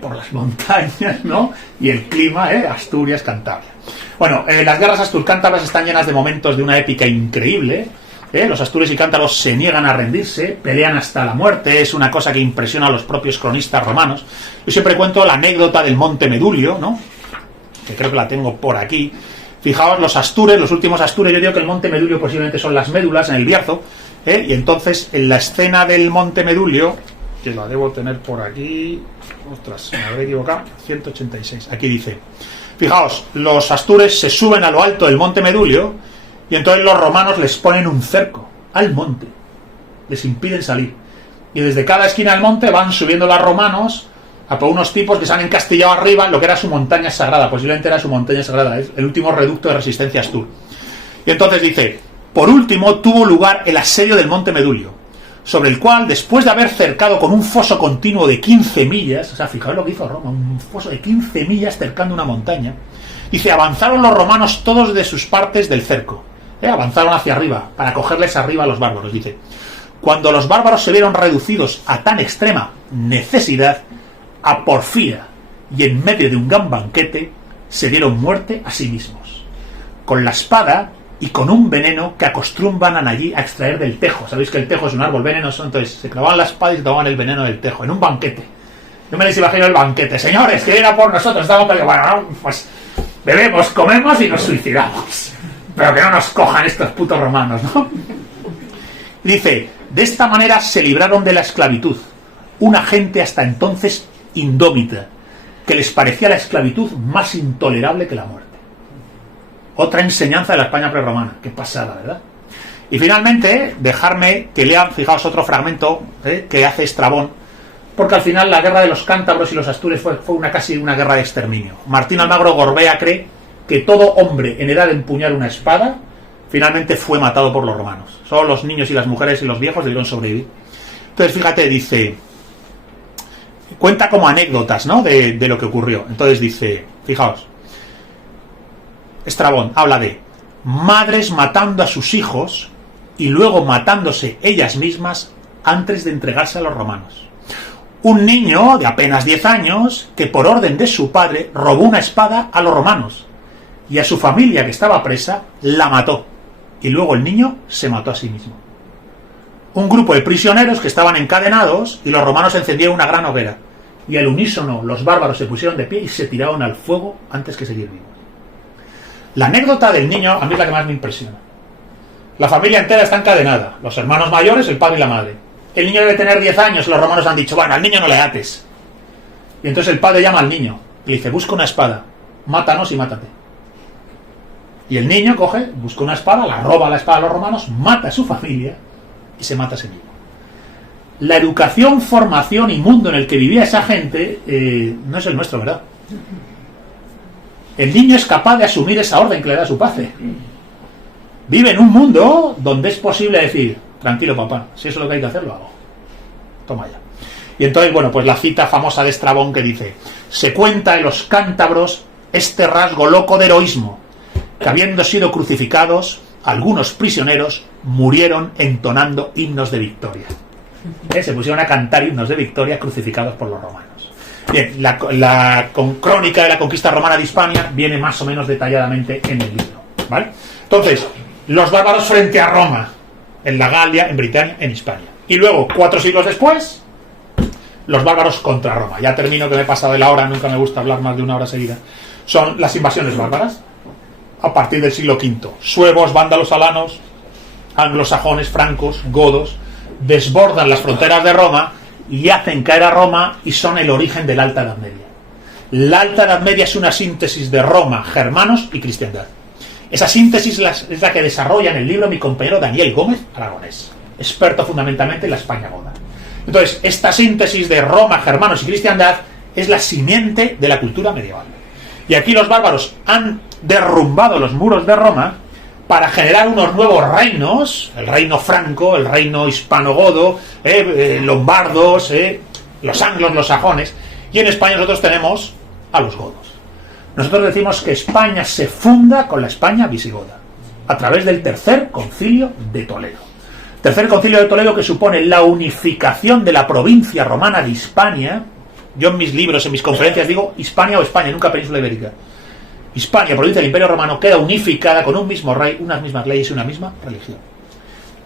por las montañas, ¿no? Y el clima, Asturias, Cantabria. Bueno, las guerras asturcántabras están llenas de momentos de una épica increíble. Los astures y cántabros se niegan a rendirse, pelean hasta la muerte, es una cosa que impresiona a los propios cronistas romanos. Yo siempre cuento la anécdota del Monte Medulio, ¿no? Que creo que la tengo por aquí. Fijaos, los astures, los últimos astures, yo digo que el Monte Medulio posiblemente son las médulas en el Bierzo, y entonces en la escena del Monte Medulio, que la debo tener por aquí, ostras, me habré equivocado, 186, aquí dice, fijaos, los astures se suben a lo alto del Monte Medulio, y entonces los romanos les ponen un cerco al monte, les impiden salir, y desde cada esquina del monte van subiendo los romanos a por unos tipos que se han encastillado arriba en lo que era su montaña sagrada, posiblemente era su montaña sagrada, es el último reducto de resistencia astur. Y entonces dice, por último tuvo lugar el asedio del Monte Medulio, sobre el cual, después de haber cercado con un foso continuo de 15 millas, o sea, fijaos lo que hizo Roma, un foso de 15 millas cercando una montaña, dice, avanzaron los romanos todos de sus partes del cerco, avanzaron hacia arriba, para cogerles arriba a los bárbaros, dice. Cuando los bárbaros se vieron reducidos a tan extrema necesidad, a porfía, y en medio de un gran banquete, se dieron muerte a sí mismos, con la espada y con un veneno que acostumbran allí a extraer del tejo. Sabéis que el tejo es un árbol venenoso, entonces se clavaban la espada y se tomaban el veneno del tejo, en un banquete. Yo me les imagino el banquete, señores, que era por nosotros, estamos, pero bueno, pues bebemos, comemos y nos suicidamos. Pero que no nos cojan estos putos romanos, ¿no? Dice, de esta manera se libraron de la esclavitud, una gente hasta entonces indómita, que les parecía la esclavitud más intolerable que la muerte. Otra enseñanza de la España prerromana. Qué pasada, ¿verdad? Y finalmente, dejarme que lean, fijaos, otro fragmento que hace Estrabón, porque al final la guerra de los cántabros y los astures fue casi una guerra de exterminio. Martín Almagro Gorbea cree que todo hombre en edad de empuñar una espada finalmente fue matado por los romanos. Solo los niños y las mujeres y los viejos debieron sobrevivir. Entonces, fíjate, dice, cuenta como anécdotas, ¿no?, de lo que ocurrió. Entonces dice, fijaos, Estrabón habla de madres matando a sus hijos y luego matándose ellas mismas antes de entregarse a los romanos. Un niño de apenas 10 años que por orden de su padre robó una espada a los romanos y a su familia que estaba presa la mató, y luego el niño se mató a sí mismo. Un grupo de prisioneros que estaban encadenados y los romanos encendieron una gran hoguera, y al unísono los bárbaros se pusieron de pie y se tiraron al fuego antes que seguir vivos. La anécdota del niño a mí es la que más me impresiona. La familia entera está encadenada, los hermanos mayores, el padre y la madre. El niño debe tener 10 años, los romanos han dicho, bueno, al niño no le ates. Y entonces el padre llama al niño y dice, busca una espada, mátanos y mátate. Y el niño coge, busca una espada, la roba la espada a los romanos, mata a su familia y se mata a sí mismo. La educación, formación y mundo en el que vivía esa gente no es el nuestro, ¿verdad? El niño es capaz de asumir esa orden que le da su padre. Vive en un mundo donde es posible decir, tranquilo papá, si eso es lo que hay que hacer, lo hago. Toma ya. Y entonces, bueno, pues la cita famosa de Estrabón que dice, se cuenta en los cántabros este rasgo loco de heroísmo, que habiendo sido crucificados, algunos prisioneros murieron entonando himnos de victoria. Se pusieron a cantar himnos de victoria crucificados por los romanos. Bien, la crónica de la conquista romana de Hispania viene más o menos detalladamente en el libro, ¿vale? Entonces, los bárbaros frente a Roma, en la Galia, en Britania, en Hispania. Y luego, 4 siglos después, los bárbaros contra Roma. Ya termino, que me he pasado de la hora, nunca me gusta hablar más de una hora seguida. Son las invasiones bárbaras a partir del siglo V. Suevos, vándalos, alanos, anglosajones, francos, godos, desbordan las fronteras de Roma y hacen caer a Roma y son el origen de la Alta Edad Media. La Alta Edad Media es una síntesis de Roma, germanos y cristiandad. Esa síntesis es la que desarrolla en el libro mi compañero Daniel Gómez Aragonés. experto fundamentalmente en la España goda. Entonces, esta síntesis de Roma, germanos y cristiandad es la simiente de la cultura medieval. Y aquí los bárbaros han derrumbado los muros de Roma para generar unos nuevos reinos, el reino franco, el reino hispano-godo, lombardos, los anglos, los sajones, y en España nosotros tenemos a los godos. Nosotros decimos que España se funda con la España visigoda, a través del Tercer Concilio de Toledo. Tercer Concilio de Toledo, que supone la unificación de la provincia romana de Hispania. Yo en mis libros, en mis conferencias digo Hispania o España, nunca Península Ibérica. Hispania, provincia del Imperio Romano, queda unificada con un mismo rey, unas mismas leyes y una misma religión.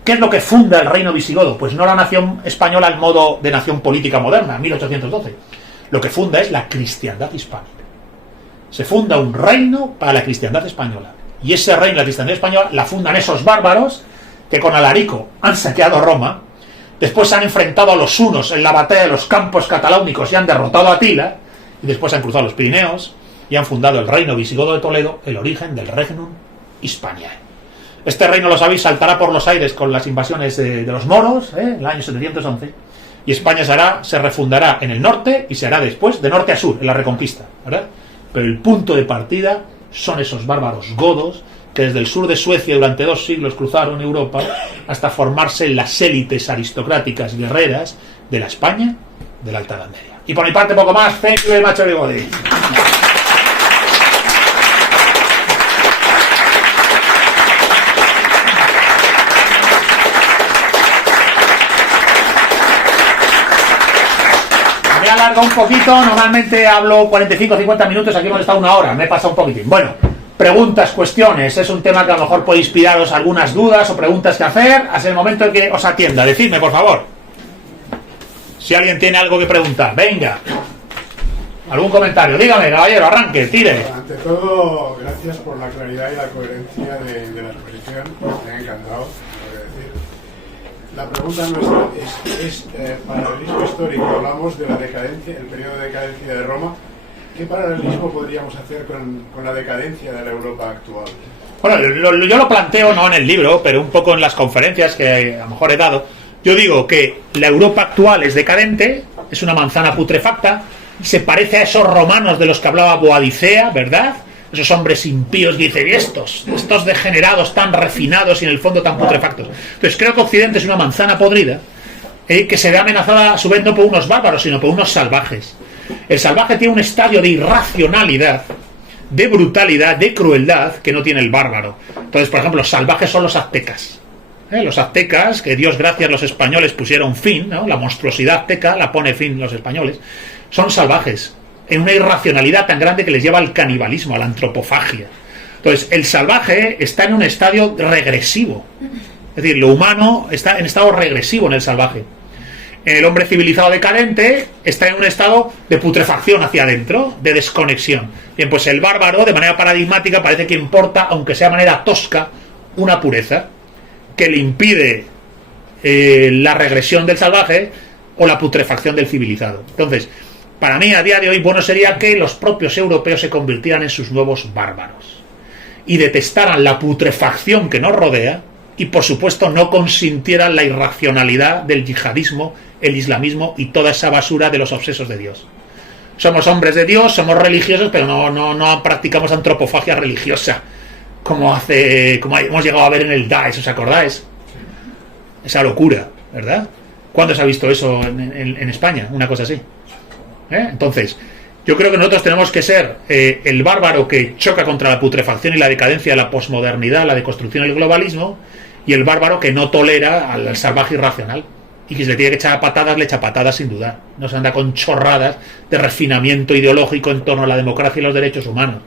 ¿Qué es lo que funda el reino visigodo? Pues no la nación española al modo de nación política moderna, 1812. Lo que funda es la cristiandad hispánica. Se funda un reino para la cristiandad española. Y ese reino, la cristiandad española, la fundan esos bárbaros que con Alarico han saqueado Roma, después se han enfrentado a los hunos en la batalla de los campos cataláunicos y han derrotado a Atila, y después han cruzado los Pirineos y han fundado el reino visigodo de Toledo, el origen del Regnum Hispaniae. Este reino, lo sabéis, saltará por los aires con las invasiones de los moros, en el año 711, y España se refundará en el norte y se hará después de norte a sur, en la Reconquista, ¿verdad? Pero el punto de partida son esos bárbaros godos que desde el sur de Suecia durante 2 siglos cruzaron Europa hasta formarse en las élites aristocráticas guerreras de la España de la Alta Edad Media. Y por mi parte poco más. Thank you very much, everybody. Me alargo un poquito, normalmente hablo 45-50 minutos, aquí hemos estado 1 hora, me he pasado un poquitín. Bueno, preguntas, cuestiones, es un tema que a lo mejor puede inspiraros algunas dudas o preguntas que hacer, hasta el momento en que os atienda. Decidme, por favor, si alguien tiene algo que preguntar. Venga, algún comentario, dígame, caballero, arranque, tire. Ante todo, gracias por la claridad y la coherencia de la exposición, me ha encantado, tengo que decir. La pregunta nuestra es paralelismo histórico, hablamos de la decadencia, el periodo de decadencia de Roma. ¿Qué paralelismo podríamos hacer con la decadencia de la Europa actual? Bueno, yo lo planteo no en el libro, pero un poco en las conferencias que a lo mejor he dado. Yo digo que la Europa actual es decadente, es una manzana putrefacta, se parece a esos romanos de los que hablaba Boadicea, ¿verdad? Esos hombres impíos que dicen, estos degenerados tan refinados y en el fondo tan putrefactos. Entonces creo que Occidente es una manzana podrida, que se ve amenazada a su vez no por unos bárbaros, sino por unos salvajes. El salvaje tiene un estadio de irracionalidad, de brutalidad, de crueldad que no tiene el bárbaro. Entonces, por ejemplo, los salvajes son los aztecas. Los aztecas, que Dios gracias los españoles pusieron fin, ¿no? La monstruosidad azteca la pone fin los españoles, son salvajes, en una irracionalidad tan grande que les lleva al canibalismo, a la antropofagia. Entonces, el salvaje está en un estadio regresivo. Es decir, lo humano está en estado regresivo en el salvaje. El hombre civilizado decadente está en un estado de putrefacción hacia adentro, de desconexión. Bien, pues el bárbaro, de manera paradigmática, parece que importa, aunque sea de manera tosca, una pureza que le impide la regresión del salvaje o la putrefacción del civilizado. Entonces, para mí, a día de hoy, bueno sería que los propios europeos se convirtieran en sus nuevos bárbaros y detestaran la putrefacción que nos rodea y, por supuesto, no consintieran la irracionalidad del yihadismo, el islamismo y toda esa basura de los obsesos de Dios. Somos hombres de Dios, somos religiosos, pero no practicamos antropofagia religiosa, como hemos llegado a ver en el Daesh, ¿os acordáis? Esa locura, ¿verdad? ¿Cuándo se ha visto eso en España? Una cosa así. Entonces, yo creo que nosotros tenemos que ser el bárbaro que choca contra la putrefacción y la decadencia de la posmodernidad, la deconstrucción y el globalismo, y el bárbaro que no tolera al salvaje irracional. Y que si le tiene que echar patadas, le echa patadas sin dudar. No se anda con chorradas de refinamiento ideológico en torno a la democracia y los derechos humanos.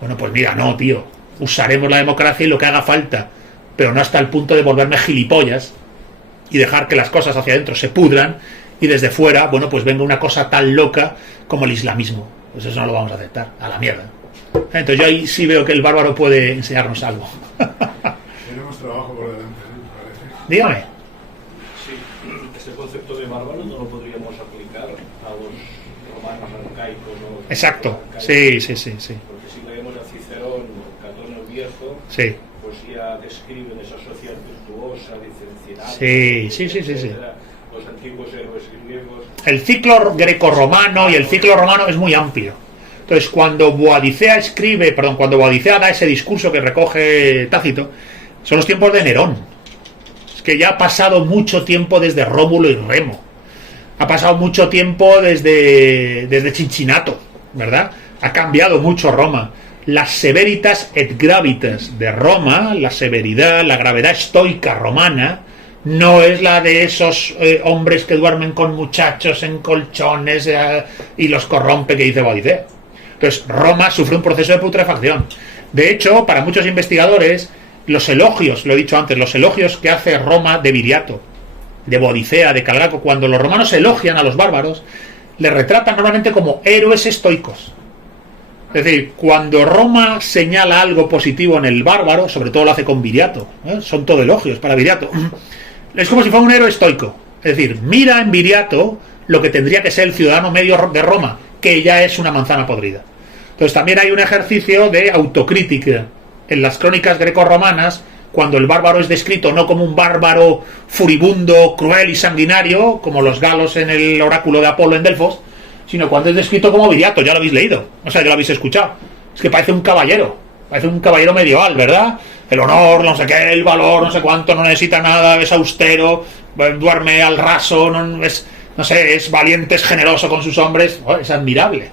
Bueno, pues mira, no, tío. Usaremos la democracia y lo que haga falta, pero no hasta el punto de volverme gilipollas y dejar que las cosas hacia adentro se pudran y desde fuera, bueno, pues venga una cosa tan loca como el islamismo. Pues eso no lo vamos a aceptar, a la mierda. Entonces yo ahí sí veo que el bárbaro puede enseñarnos algo. Tenemos trabajo por delante, ¿no? Parece. Dígame. Sí, este concepto de bárbaro no lo podríamos aplicar a los romanos arcaicos, ¿no? Exacto, Arcaicos, sí. porque si leemos a Cicerón, Catón el Viejo, Sí. pues ya describen esa sociedad virtuosa, Cosa de Cincinato, Sí. etcétera, los antiguos héroes griegos. El ciclo grecorromano y el ciclo romano es muy amplio. Entonces, cuando Boadicea da ese discurso que recoge Tácito, son los tiempos de Nerón. Es que ya ha pasado mucho tiempo desde Rómulo y Remo. Ha pasado mucho tiempo desde Cincinnato, ¿verdad? Ha cambiado mucho Roma. Las severitas et gravitas de Roma, la severidad, la gravedad estoica romana, no es la de esos hombres que duermen con muchachos en colchones y los corrompe, que dice Boadicea. Entonces, Roma sufre un proceso de putrefacción. De hecho, para muchos investigadores, los elogios, lo he dicho antes, los elogios que hace Roma de Viriato, de Boadicea, de Calgaco, cuando los romanos elogian a los bárbaros, les retratan normalmente como héroes estoicos. Es decir, cuando Roma señala algo positivo en el bárbaro, sobre todo lo hace con Viriato, son todo elogios para Viriato, es como si fuera un héroe estoico. Es decir, mira en Viriato lo que tendría que ser el ciudadano medio de Roma, que ya es una manzana podrida. Entonces también hay un ejercicio de autocrítica en las crónicas grecorromanas, cuando el bárbaro es descrito no como un bárbaro furibundo, cruel y sanguinario, como los galos en el oráculo de Apolo en Delfos, sino cuando es descrito como Viriato. Ya lo habéis leído, o sea, ya lo habéis escuchado. Es que parece un caballero medieval, ¿verdad? El honor, no sé qué, el valor, no sé cuánto, no necesita nada, es austero, duerme al raso, es valiente, es generoso con sus hombres. Es admirable.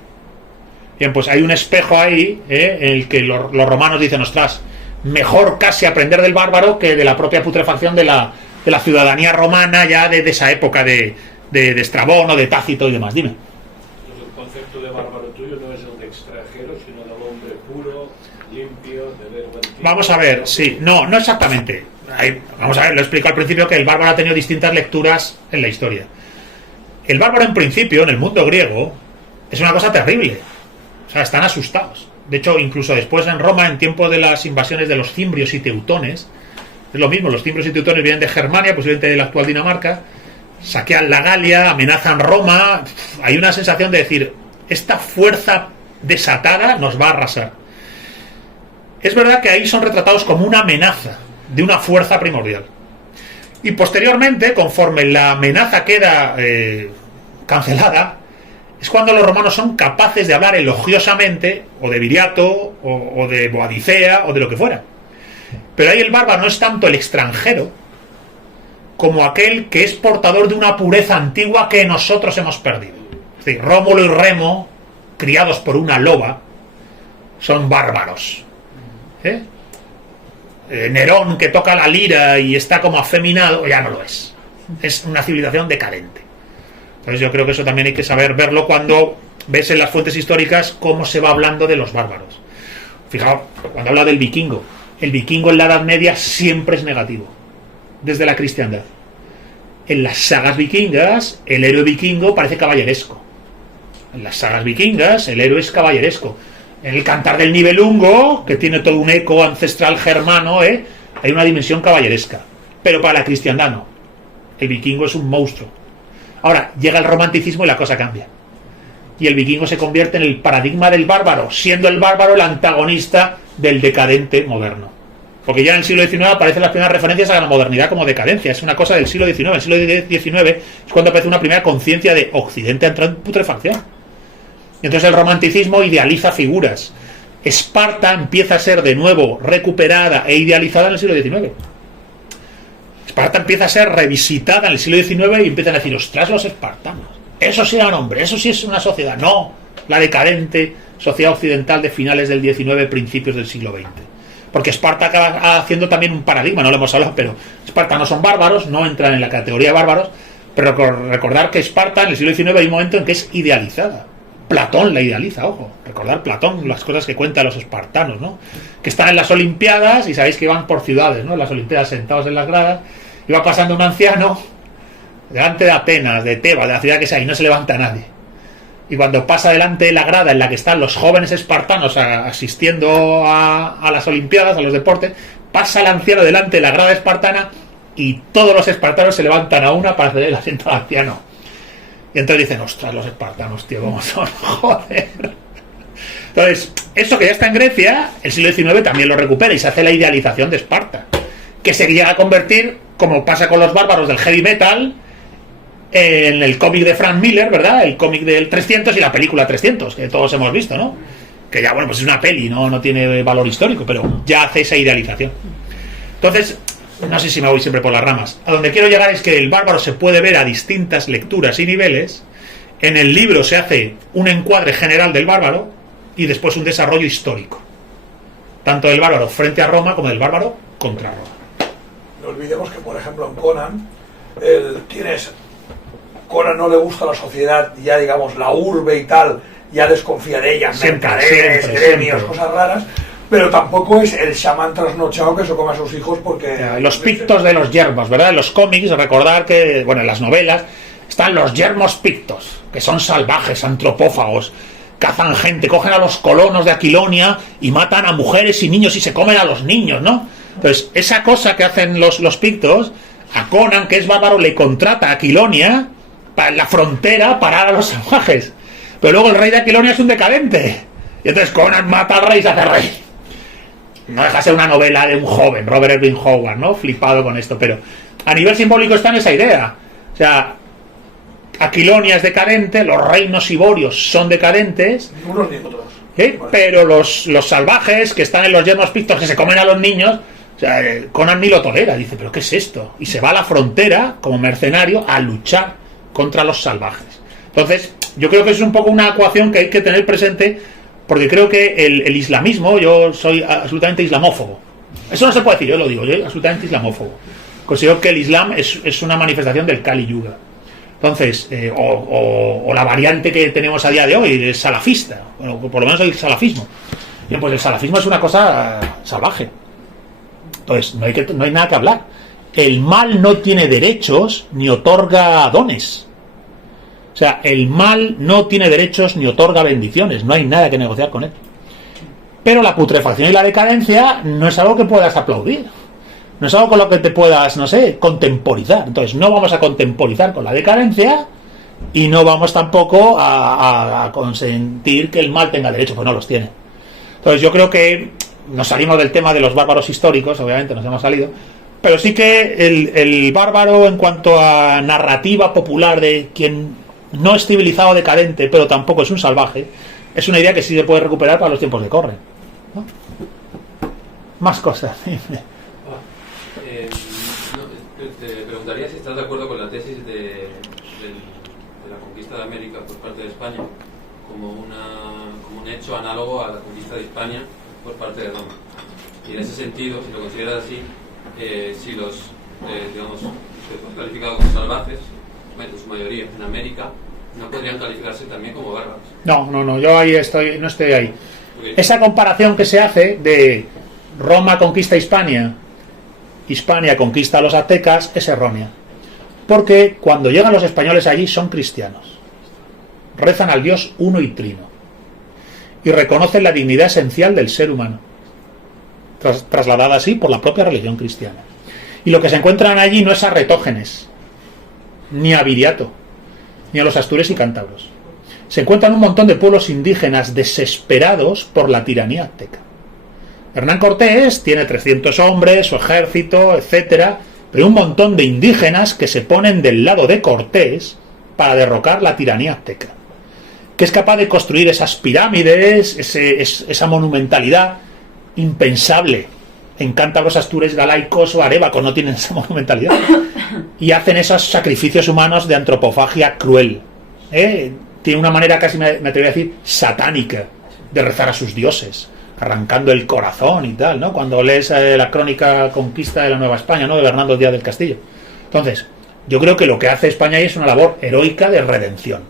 Bien, pues hay un espejo ahí en el que los romanos dicen, ostras, mejor casi aprender del bárbaro que de la propia putrefacción de la ciudadanía romana ya de esa época de Estrabón o de Tácito y demás. Dime. El concepto de bárbaro tuyo no es el de extranjero, sino del hombre puro, limpio, de verbo antiguo. Vamos a ver, sí, no exactamente. Vamos a ver, lo explico al principio, que el bárbaro ha tenido distintas lecturas en la historia. El bárbaro, en principio, en el mundo griego, es una cosa terrible. O sea, están asustados. De hecho, incluso después en Roma, en tiempo de las invasiones de los cimbrios y teutones, es lo mismo, los cimbrios y teutones vienen de Germania, posiblemente de la actual Dinamarca, saquean la Galia, amenazan Roma. Hay una sensación de decir, esta fuerza desatada nos va a arrasar. Es verdad que ahí son retratados como una amenaza de una fuerza primordial. Y posteriormente, conforme la amenaza queda cancelada, es cuando los romanos son capaces de hablar elogiosamente o de Viriato o de Boadicea o de lo que fuera. Pero ahí el bárbaro no es tanto el extranjero como aquel que es portador de una pureza antigua que nosotros hemos perdido. Es decir, Rómulo y Remo, criados por una loba, son bárbaros. Nerón, que toca la lira y está como afeminado, ya no lo es. Es una civilización decadente. Entonces yo creo que eso también hay que saber verlo cuando ves en las fuentes históricas cómo se va hablando de los bárbaros. Fijaos, cuando habla del vikingo, el vikingo en la Edad Media siempre es negativo, desde la cristiandad. En las sagas vikingas, el héroe vikingo parece caballeresco. En las sagas vikingas, el héroe es caballeresco. En el Cantar del Nibelungo, que tiene todo un eco ancestral germano, hay una dimensión caballeresca. Pero para la cristiandad no. El vikingo es un monstruo. Ahora, llega el romanticismo y la cosa cambia. Y el vikingo se convierte en el paradigma del bárbaro, siendo el bárbaro el antagonista del decadente moderno. Porque ya en el siglo XIX aparecen las primeras referencias a la modernidad como decadencia. Es una cosa del siglo XIX. En el siglo XIX es cuando aparece una primera conciencia de Occidente entra en putrefacción. Y entonces el romanticismo idealiza figuras. Esparta empieza a ser de nuevo recuperada e idealizada en el siglo XIX. Esparta empieza a ser revisitada en el siglo XIX y empiezan a decir, ostras, los espartanos, eso sí eran hombres, eso sí es una sociedad. No, la decadente sociedad occidental de finales del XIX, principios del siglo XX. Porque Esparta acaba haciendo también un paradigma, no lo hemos hablado, pero Esparta no son bárbaros, no entran en la categoría de bárbaros, pero recordar que Esparta en el siglo XIX hay un momento en que es idealizada. Platón la idealiza, ojo, recordar Platón, las cosas que cuenta los espartanos, ¿no? Que están en las Olimpiadas y sabéis que van por ciudades, ¿no? En las Olimpiadas sentados en las gradas, y va pasando un anciano delante de Atenas, de Tebas, de la ciudad que sea, y no se levanta nadie. Y cuando pasa delante de la grada en la que están los jóvenes espartanos asistiendo a las Olimpiadas, a los deportes, pasa el anciano delante de la grada espartana y todos los espartanos se levantan a una para ceder el asiento al anciano. Y entonces dicen, ostras, los espartanos, tío, ¿cómo son? Joder. Entonces, eso que ya está en Grecia, el siglo XIX también lo recupera y se hace la idealización de Esparta, que se llega a convertir como pasa con los bárbaros del heavy metal, en el cómic de Frank Miller, ¿verdad? El cómic del 300 y la película 300, que todos hemos visto, ¿no? Que ya, bueno, pues es una peli, no tiene valor histórico, pero ya hace esa idealización. Entonces, no sé si me voy siempre por las ramas. A donde quiero llegar es que el bárbaro se puede ver a distintas lecturas y niveles. En el libro se hace un encuadre general del bárbaro y después un desarrollo histórico, tanto del bárbaro frente a Roma como del bárbaro contra Roma. No olvidemos que, por ejemplo, en Conan, Conan no le gusta a la sociedad, ya digamos, la urbe y tal, ya desconfía de ellas, mercaderes, gremios, cosas raras, pero tampoco es el chamán trasnochado que se come a sus hijos porque... Los pictos de los yermos, ¿verdad? En los cómics, recordar que, bueno, en las novelas están los yermos pictos, que son salvajes, antropófagos, cazan gente, cogen a los colonos de Aquilonia y matan a mujeres y niños y se comen a los niños, ¿no? Entonces, esa cosa que hacen los pictos, a Conan, que es bárbaro, le contrata a Aquilonia para en la frontera parar a los salvajes. Pero luego el rey de Aquilonia es un decadente. Y entonces Conan mata al rey y se hace rey. No deja de ser una novela de un joven, Robert Irving Howard, ¿no? Flipado con esto. Pero a nivel simbólico está en esa idea. O sea, Aquilonia es decadente, los reinos iborios son decadentes. Ni unos ni otros. ¿Sí? Pero los salvajes que están en los yermos pictos que se comen a los niños, o sea, Conan ni lo tolera. Dice, ¿pero qué es esto? Y se va a la frontera como mercenario a luchar contra los salvajes. Entonces, yo creo que es un poco una ecuación que hay que tener presente, porque creo que el islamismo, yo soy absolutamente islamófobo. Eso no se puede decir, yo lo digo, yo soy absolutamente islamófobo. Considero que el Islam es una manifestación del Kali Yuga. Entonces, o la variante que tenemos a día de hoy, es salafista, bueno, por lo menos el salafismo. Bien, pues el salafismo es una cosa salvaje. Entonces, no hay nada que hablar. El mal no tiene derechos ni otorga dones. O sea, el mal no tiene derechos ni otorga bendiciones. No hay nada que negociar con él. Pero la putrefacción y la decadencia no es algo que puedas aplaudir. No es algo con lo que te puedas, no sé, contemporizar. Entonces, no vamos a contemporizar con la decadencia y no vamos tampoco a consentir que el mal tenga derechos, pues no los tiene. Entonces, yo creo que nos salimos del tema de los bárbaros históricos, obviamente nos hemos salido, pero sí que el bárbaro, en cuanto a narrativa popular de quien no es civilizado decadente, pero tampoco es un salvaje, es una idea que sí se puede recuperar para los tiempos que corren, ¿no? Más cosas. Te preguntaría si estás de acuerdo con la tesis de la conquista de América por parte de España como un hecho análogo a la conquista de Hispania por parte de Roma. Y en ese sentido, si lo consideras así, si los calificados como salvajes, en su mayoría en América, no podrían calificarse también como bárbaros. No, yo ahí no estoy ahí. Esa comparación que se hace de Roma conquista Hispania, Hispania conquista a los aztecas, es errónea. Porque cuando llegan los españoles allí son cristianos. Rezan al Dios uno y trino. Y reconocen la dignidad esencial del ser humano, trasladada así por la propia religión cristiana. Y lo que se encuentran allí no es a Retógenes, ni a Viriato, ni a los astures y cántabros. Se encuentran un montón de pueblos indígenas desesperados por la tiranía azteca. Hernán Cortés tiene 300 hombres, su ejército, etcétera, pero un montón de indígenas que se ponen del lado de Cortés para derrocar la tiranía azteca, que es capaz de construir esas pirámides, esa monumentalidad impensable. En cántabros, astures, galaicos o arébacos no tienen esa monumentalidad y hacen esos sacrificios humanos de antropofagia cruel. Tiene una manera casi, me atrevería a decir, satánica de rezar a sus dioses, arrancando el corazón y tal, ¿no? Cuando lees la crónica Conquista de la Nueva España, ¿no?, de Bernardo Díaz del Castillo. Entonces, yo creo que lo que hace España ahí es una labor heroica de redención.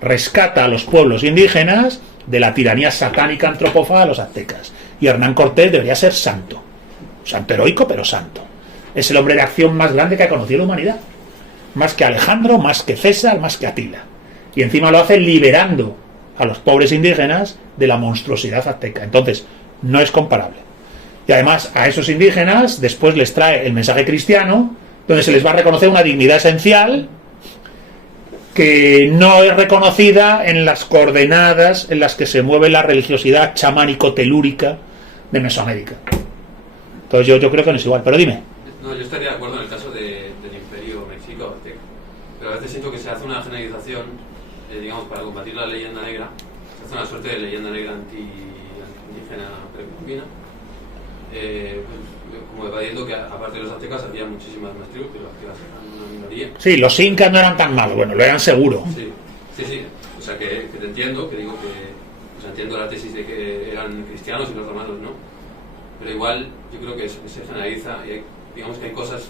Rescata a los pueblos indígenas de la tiranía satánica antropófaga de los aztecas. Y Hernán Cortés debería ser santo. Santo heroico, pero santo. Es el hombre de acción más grande que ha conocido la humanidad. Más que Alejandro, más que César, más que Atila. Y encima lo hace liberando a los pobres indígenas de la monstruosidad azteca. Entonces, no es comparable. Y además, a esos indígenas después les trae el mensaje cristiano, donde se les va a reconocer una dignidad esencial que no es reconocida en las coordenadas en las que se mueve la religiosidad chamánico-telúrica de Mesoamérica. Entonces yo creo que no es igual, pero dime. No, yo estaría de acuerdo en el caso de se hace una generalización, digamos, para combatir la leyenda negra, se hace una suerte de leyenda negra indígena precolombina, pues, como evadiendo que aparte de los aztecas había muchísimas más tribus, pero los aztecas eran una minoría. Sí, los incas no eran tan malos, bueno, lo eran seguro. Sí, o sea que te entiendo, que digo que, o sea, entiendo la tesis de que eran cristianos y los romanos no, pero igual yo creo que se generaliza y digamos que hay cosas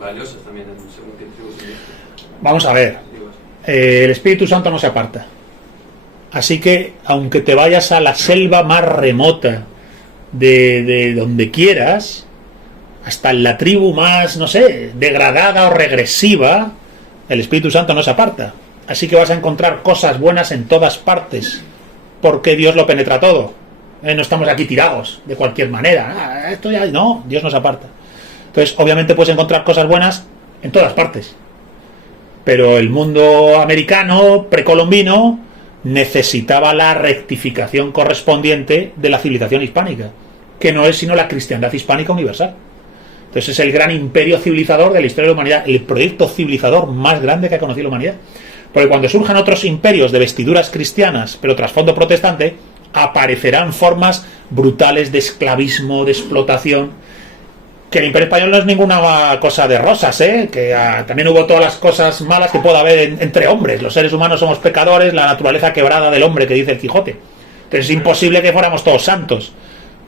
valiosas también según qué tribus. Vamos a ver, el Espíritu Santo no se aparta. Así que, aunque te vayas a la selva más remota de donde quieras, hasta en la tribu más, no sé, degradada o regresiva, el Espíritu Santo no se aparta. Así que vas a encontrar cosas buenas en todas partes, porque Dios lo penetra todo. No estamos aquí tirados de cualquier manera. Esto ya no, Dios no se aparta. Entonces, obviamente puedes encontrar cosas buenas en todas partes. Pero el mundo americano, precolombino, necesitaba la rectificación correspondiente de la civilización hispánica, que no es sino la cristiandad hispánica universal. Entonces es el gran imperio civilizador de la historia de la humanidad, el proyecto civilizador más grande que ha conocido la humanidad. Porque cuando surjan otros imperios de vestiduras cristianas, pero trasfondo protestante, aparecerán formas brutales de esclavismo, de explotación. Que el Imperio Español no es ninguna cosa de rosas, que también hubo todas las cosas malas que pueda haber entre hombres. Los seres humanos somos pecadores, la naturaleza quebrada del hombre, que dice el Quijote. Entonces es imposible que fuéramos todos santos.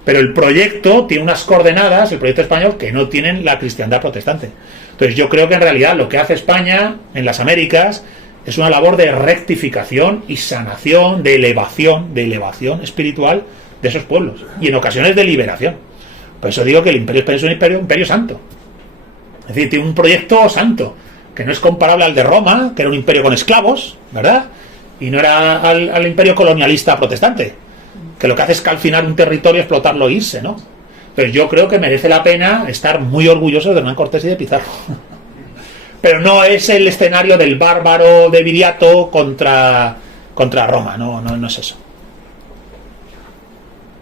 Pero el proyecto tiene unas coordenadas, el proyecto español, que no tienen la cristiandad protestante. Entonces yo creo que en realidad lo que hace España en las Américas es una labor de rectificación y sanación, de elevación espiritual de esos pueblos. Y en ocasiones de liberación. Por eso digo que el Imperio Español es un imperio santo. Es decir, tiene un proyecto santo, que no es comparable al de Roma, que era un imperio con esclavos, ¿verdad? Y no era al imperio colonialista protestante, que lo que hace es calcinar un territorio, explotarlo e irse, ¿no? Pero yo creo que merece la pena estar muy orgullosos de Hernán Cortés y de Pizarro. Pero no es el escenario del bárbaro de Viriato contra Roma, no es eso.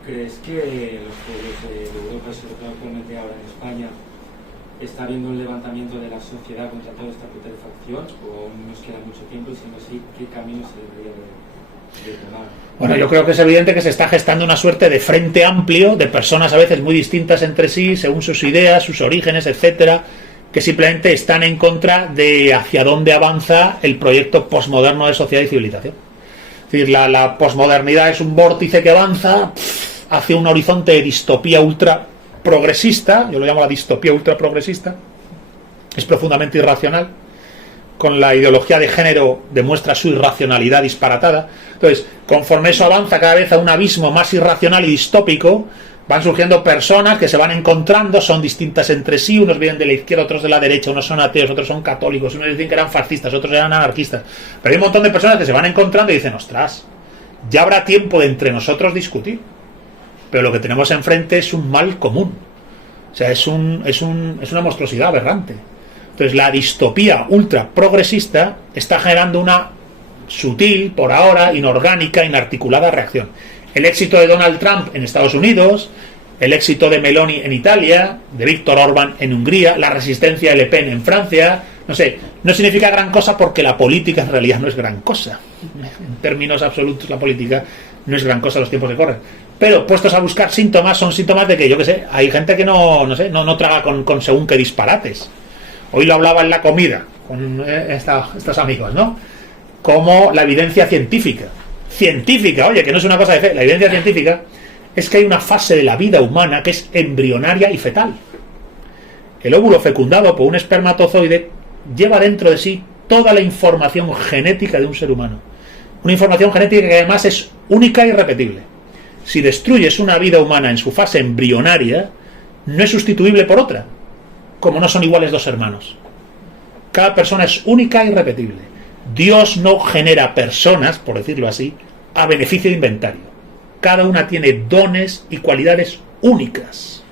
¿Crees que los pueblos de Europa, sobre todo actualmente ahora en España, está habiendo un levantamiento de la sociedad contra toda esta putrefacción o aún nos queda mucho tiempo y si no sí, qué camino se debería de tomar? Bueno, yo creo que es evidente que se está gestando una suerte de frente amplio de personas a veces muy distintas entre sí, según sus ideas, sus orígenes, etcétera, que simplemente están en contra de hacia dónde avanza el proyecto posmoderno de sociedad y civilización. Es decir, la posmodernidad es un vórtice que avanza hacia un horizonte de distopía ultra progresista, yo lo llamo la distopía ultra progresista, es profundamente irracional, con la ideología de género demuestra su irracionalidad disparatada. Entonces, conforme eso avanza cada vez a un abismo más irracional y distópico, van surgiendo personas que se van encontrando, son distintas entre sí, unos vienen de la izquierda, otros de la derecha, unos son ateos, otros son católicos, unos dicen que eran fascistas, otros eran anarquistas, pero hay un montón de personas que se van encontrando y dicen, ostras, ya habrá tiempo de entre nosotros discutir, pero lo que tenemos enfrente es un mal común, o sea, es una monstruosidad aberrante. Entonces la distopía ultra progresista está generando una sutil, por ahora, inorgánica, inarticulada reacción. El éxito de Donald Trump en Estados Unidos, el éxito de Meloni en Italia, de Víctor Orbán en Hungría, la resistencia de Le Pen en Francia, no sé, no significa gran cosa porque la política en realidad no es gran cosa. En términos absolutos la política no es gran cosa en los tiempos que corren. Pero puestos a buscar síntomas, son síntomas de que, yo qué sé, hay gente que no traga con según qué disparates. Hoy lo hablaba en la comida con estos amigos, ¿no? Como la evidencia científica, oye, que no es una cosa de fe, la evidencia científica es que hay una fase de la vida humana que es embrionaria y fetal. El óvulo fecundado por un espermatozoide lleva dentro de sí toda la información genética de un ser humano. Una información genética que además es única y irrepetible. Si destruyes una vida humana en su fase embrionaria, no es sustituible por otra, como no son iguales dos hermanos. Cada persona es única y irrepetible. Dios no genera personas, por decirlo así, a beneficio de inventario. Cada una tiene dones y cualidades únicas.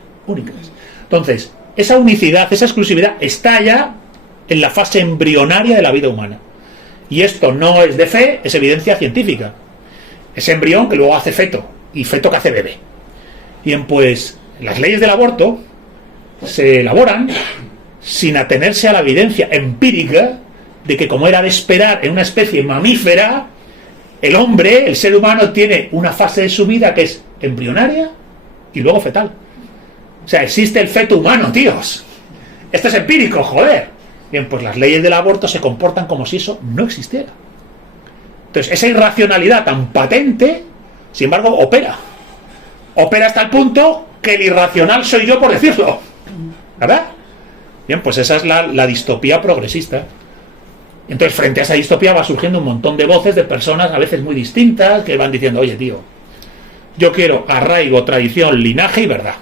Entonces, esa unicidad, esa exclusividad está ya en la fase embrionaria de la vida humana. Y esto no es de fe, es evidencia científica. Ese embrión que luego hace feto, y feto que hace bebé. Bien, pues, las leyes del aborto se elaboran sin atenerse a la evidencia empírica de que, como era de esperar en una especie mamífera, el hombre, el ser humano, tiene una fase de su vida que es embrionaria y luego fetal. O sea, existe el feto humano, tíos. Esto es empírico, joder. Bien, pues las leyes del aborto se comportan como si eso no existiera. Entonces, esa irracionalidad tan patente, sin embargo, opera. Opera hasta el punto que el irracional soy yo, por decirlo. ¿Verdad? Bien, pues esa es la distopía progresista. Entonces, frente a esa distopía va surgiendo un montón de voces de personas a veces muy distintas que van diciendo, oye, tío, yo quiero arraigo, tradición, linaje y verdad.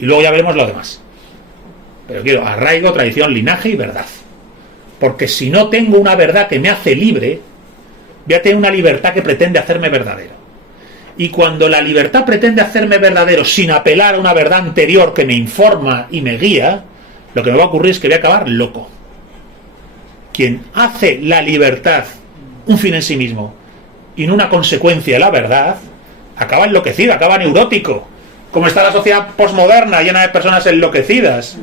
Y luego ya veremos lo demás. Pero quiero arraigo, tradición, linaje y verdad. Porque si no tengo una verdad que me hace libre, voy a tener una libertad que pretende hacerme verdadero. Y cuando la libertad pretende hacerme verdadero sin apelar a una verdad anterior que me informa y me guía, lo que me va a ocurrir es que voy a acabar loco. Quien hace la libertad un fin en sí mismo y no una consecuencia de la verdad, acaba enloquecido, acaba neurótico. Como está la sociedad posmoderna llena de personas enloquecidas.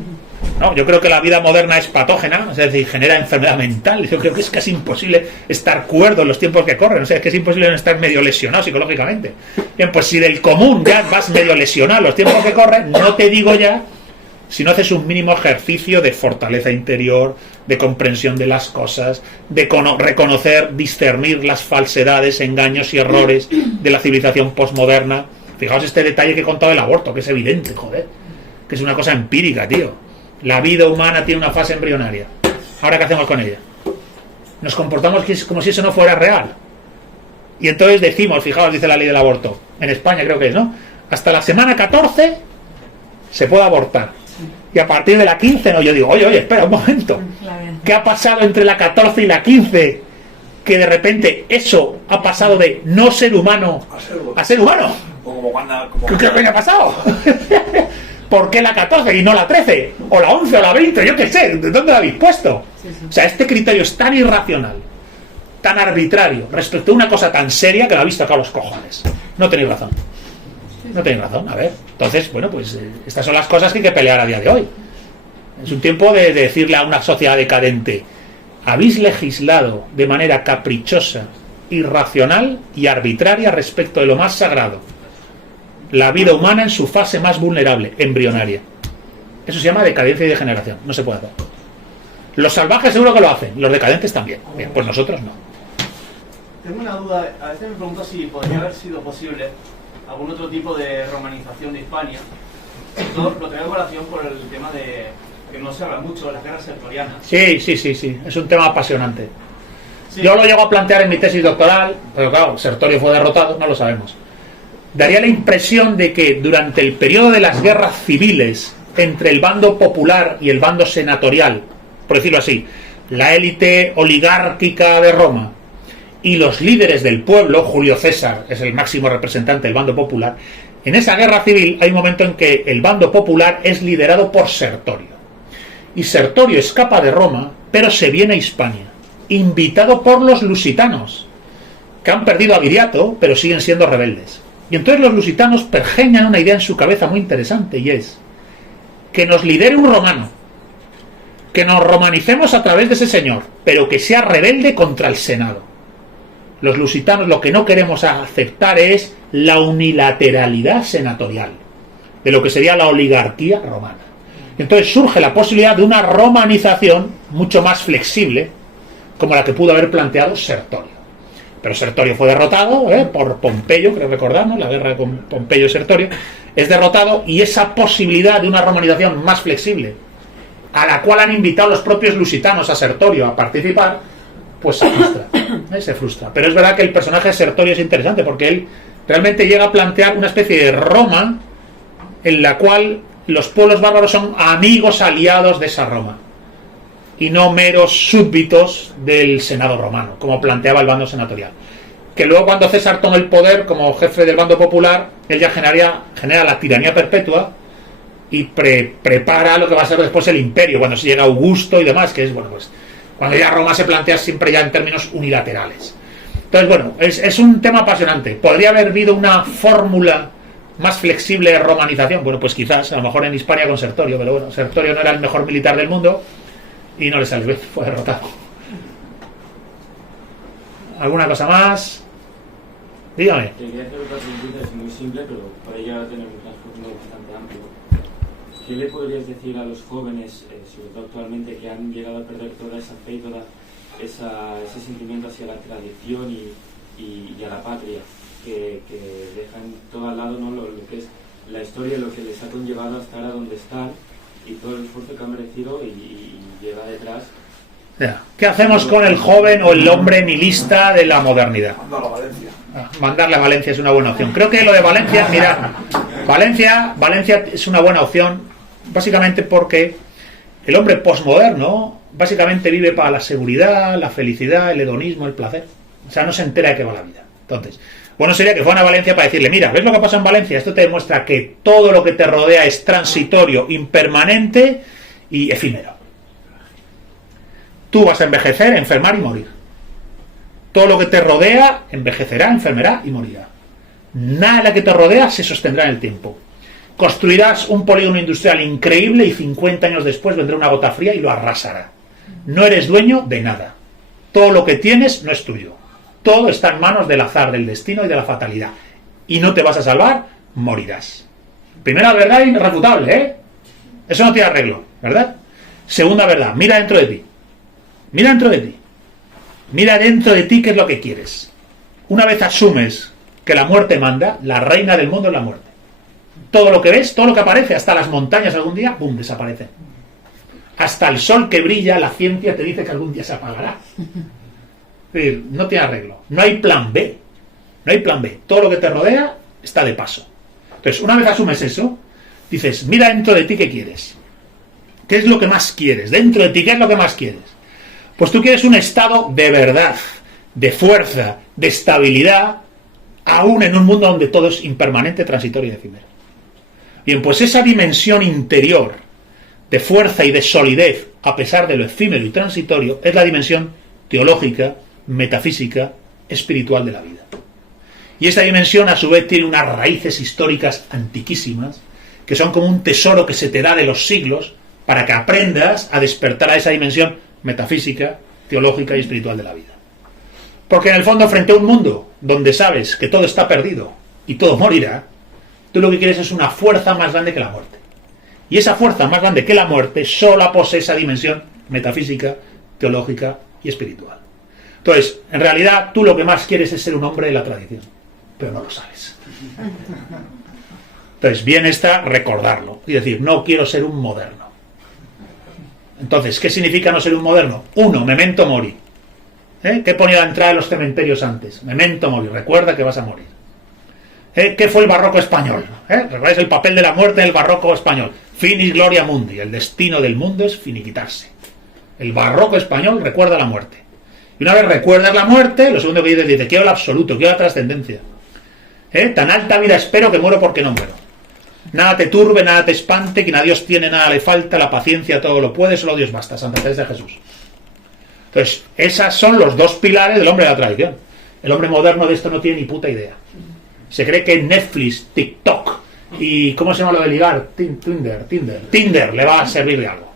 No, yo creo que la vida moderna es patógena, es decir, genera enfermedad mental. Yo creo que es casi imposible estar cuerdo en los tiempos que corren. O sea, es que es imposible no estar medio lesionado psicológicamente. Bien, pues si del común ya vas medio lesionado en los tiempos que corren, no te digo ya si no haces un mínimo ejercicio de fortaleza interior, de comprensión de las cosas, de reconocer, discernir las falsedades, engaños y errores de la civilización posmoderna. Fijaos este detalle que he contado del aborto, que es evidente, joder, que es una cosa empírica, tío. La vida humana tiene una fase embrionaria. ¿Ahora qué hacemos con ella? Nos comportamos como si eso no fuera real. Y entonces decimos, fijaos, dice la ley del aborto, en España creo que es, ¿no? Hasta la semana 14 se puede abortar. Y a partir de la 15, no, yo digo, oye, espera un momento. ¿Qué ha pasado entre la 14 y la 15? Que de repente eso ha pasado de no ser humano a ser humano. ¿Qué coño ha pasado? ¿Por qué la 14 y no la 13? O la 11 o la 20, yo qué sé, ¿de dónde la habéis puesto? O sea, este criterio es tan irracional, tan arbitrario, respecto a una cosa tan seria que la ha visto acá a los cojones. No tenéis razón. No tenéis razón, a ver. Entonces, bueno, pues estas son las cosas que hay que pelear a día de hoy. Es un tiempo de decirle a una sociedad decadente, habéis legislado de manera caprichosa, irracional y arbitraria respecto de lo más sagrado, la vida humana en su fase más vulnerable, embrionaria. Eso se llama decadencia y degeneración. No se puede hacer. Los salvajes seguro que lo hacen, los decadentes también. Bien, pues nosotros no. Tengo una duda. A veces me pregunto si podría haber sido posible algún otro tipo de romanización de Hispania. Todo lo traigo a colación por el tema de que no se habla mucho de las guerras sertorianas. Sí. Es un tema apasionante. Sí. Yo lo llego a plantear en mi tesis doctoral, pero claro, Sertorio fue derrotado, no lo sabemos. Daría la impresión de que durante el periodo de las guerras civiles entre el bando popular y el bando senatorial, por decirlo así, la élite oligárquica de Roma y los líderes del pueblo, Julio César es el máximo representante del bando popular, en esa guerra civil hay un momento en que el bando popular es liderado por Sertorio. Y Sertorio escapa de Roma, pero se viene a Hispania, invitado por los lusitanos, que han perdido a Viriato, pero siguen siendo rebeldes. Y entonces los lusitanos pergeñan una idea en su cabeza muy interesante, y es que nos lidere un romano, que nos romanicemos a través de ese señor, pero que sea rebelde contra el Senado. Los lusitanos lo que no queremos aceptar es la unilateralidad senatorial, de lo que sería la oligarquía romana. Y entonces surge la posibilidad de una romanización mucho más flexible, como la que pudo haber planteado Sertorio. Pero Sertorio fue derrotado por Pompeyo, creo recordar, ¿no? La guerra con Pompeyo y Sertorio. Es derrotado, y esa posibilidad de una romanización más flexible, a la cual han invitado los propios lusitanos a Sertorio a participar, pues se frustra. Se frustra. Pero es verdad que el personaje de Sertorio es interesante, porque él realmente llega a plantear una especie de Roma en la cual los pueblos bárbaros son amigos aliados de esa Roma, y no meros súbditos del Senado romano, como planteaba el bando senatorial. Que luego, cuando César toma el poder como jefe del bando popular, él ya genera la tiranía perpetua y prepara lo que va a ser después el imperio, cuando se llega a Augusto y demás, que es, bueno, pues cuando ya Roma se plantea siempre ya en términos unilaterales. Entonces, bueno, es un tema apasionante. ¿Podría haber habido una fórmula más flexible de romanización? Bueno, pues quizás, a lo mejor en Hispania con Sertorio, pero bueno, Sertorio no era el mejor militar del mundo, y no le salió bien, fue derrotado. ¿Alguna cosa más? Dígame. Te quería hacer otra pregunta, es muy simple, pero para ella tener un trasfondo bastante amplio. ¿Qué le podrías decir a los jóvenes, sobre todo actualmente, que han llegado a perder toda esa fe y todo ese sentimiento hacia la tradición y a la patria, que dejan todo al lado, ¿no? lo que es la historia, lo que les ha conllevado a estar a donde están y todo el esfuerzo que han merecido y lleva detrás? ¿Qué hacemos con el joven o el hombre nihilista de la modernidad? Mándalo a Valencia. Mandarle a Valencia es una buena opción. Creo que lo de Valencia, mira, Valencia es una buena opción, básicamente porque el hombre posmoderno básicamente vive para la seguridad, la felicidad, el hedonismo, el placer. O sea, no se entera de qué va la vida. Entonces, bueno sería que fueran a Valencia para decirle, mira, ¿ves lo que pasa en Valencia? Esto te demuestra que todo lo que te rodea es transitorio, impermanente y efímero. Tú vas a envejecer, enfermar y morir. Todo lo que te rodea envejecerá, enfermará y morirá. Nada de lo que te rodea se sostendrá en el tiempo. Construirás un polígono industrial increíble y 50 años después vendrá una gota fría y lo arrasará. No eres dueño de nada. Todo lo que tienes no es tuyo. Todo está en manos del azar, del destino y de la fatalidad. Y no te vas a salvar, morirás. Primera verdad irrefutable, ¿eh? Eso no tiene arreglo, ¿verdad? Segunda verdad, mira dentro de ti. Mira dentro de ti. Mira dentro de ti qué es lo que quieres. Una vez asumes que la muerte manda, la reina del mundo es la muerte. Todo lo que ves, todo lo que aparece, hasta las montañas algún día, ¡pum!, desaparecen. Hasta el sol que brilla, la ciencia te dice que algún día se apagará. Es decir, no tiene arreglo. No hay plan B. No hay plan B. Todo lo que te rodea está de paso. Entonces, una vez asumes eso, dices, mira dentro de ti qué quieres. ¿Qué es lo que más quieres? Dentro de ti, ¿qué es lo que más quieres? Pues tú quieres un estado de verdad, de fuerza, de estabilidad, aún en un mundo donde todo es impermanente, transitorio y efímero. Bien, pues esa dimensión interior de fuerza y de solidez, a pesar de lo efímero y transitorio, es la dimensión teológica, metafísica, espiritual de la vida. Y esta dimensión, a su vez, tiene unas raíces históricas antiquísimas, que son como un tesoro que se te da de los siglos, para que aprendas a despertar a esa dimensión metafísica, teológica y espiritual de la vida. Porque en el fondo, frente a un mundo donde sabes que todo está perdido y todo morirá, tú lo que quieres es una fuerza más grande que la muerte. Y esa fuerza más grande que la muerte solo posee esa dimensión metafísica, teológica y espiritual. Entonces, en realidad, tú lo que más quieres es ser un hombre de la tradición, pero no lo sabes. Entonces, bien está recordarlo y decir, no quiero ser un moderno. Entonces, ¿qué significa no ser un moderno? Uno, memento mori. ¿Qué ponía la entrada de los cementerios antes? Memento mori, recuerda que vas a morir. ¿Qué fue el barroco español? ¿Recordáis el papel de la muerte en el barroco español? Finis gloria mundi, el destino del mundo es finiquitarse. El barroco español recuerda la muerte. Y una vez recuerdas la muerte, lo segundo que dices, quiero el absoluto, quiero la trascendencia. Tan alta vida espero que muero porque no muero. Nada te turbe, nada te espante, quien a Dios tiene nada le falta, la paciencia todo lo puede, solo Dios basta. Santa Teresa de Jesús. Entonces, esos son los dos pilares del hombre de la tradición. El hombre moderno de esto no tiene ni puta idea. Se cree que Netflix, TikTok y ¿cómo se llama lo de ligar? Tinder le va a servir de algo.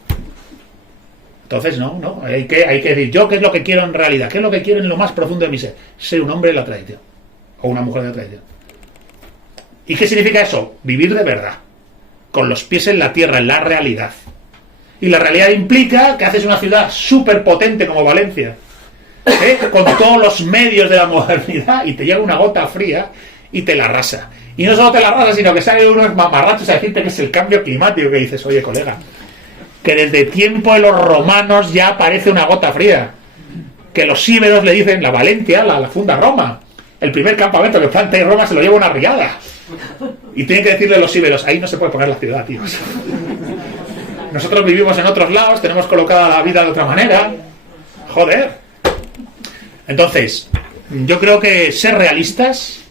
Entonces, no, hay que decir, yo qué es lo que quiero en realidad, qué es lo que quiero en lo más profundo de mi ser, ser un hombre de la tradición o una mujer de la tradición. ¿Y qué significa eso? Vivir de verdad, con los pies en la tierra, en la realidad. Y la realidad implica que haces una ciudad súper potente como Valencia, con todos los medios de la modernidad, y te llega una gota fría y te la arrasa. Y no solo te la arrasa, sino que salen unos mamarrachos a decirte que es el cambio climático, que dices, oye colega, que desde tiempo de los romanos ya aparece una gota fría, que los íberos le dicen, la Valencia, la funda Roma, el primer campamento que planta en Roma se lo lleva una riada. Y tienen que decirle a los íberos, ahí no se puede poner la ciudad, tíos. Nosotros vivimos en otros lados, tenemos colocada la vida de otra manera. Joder. Entonces, yo creo que ser realistas,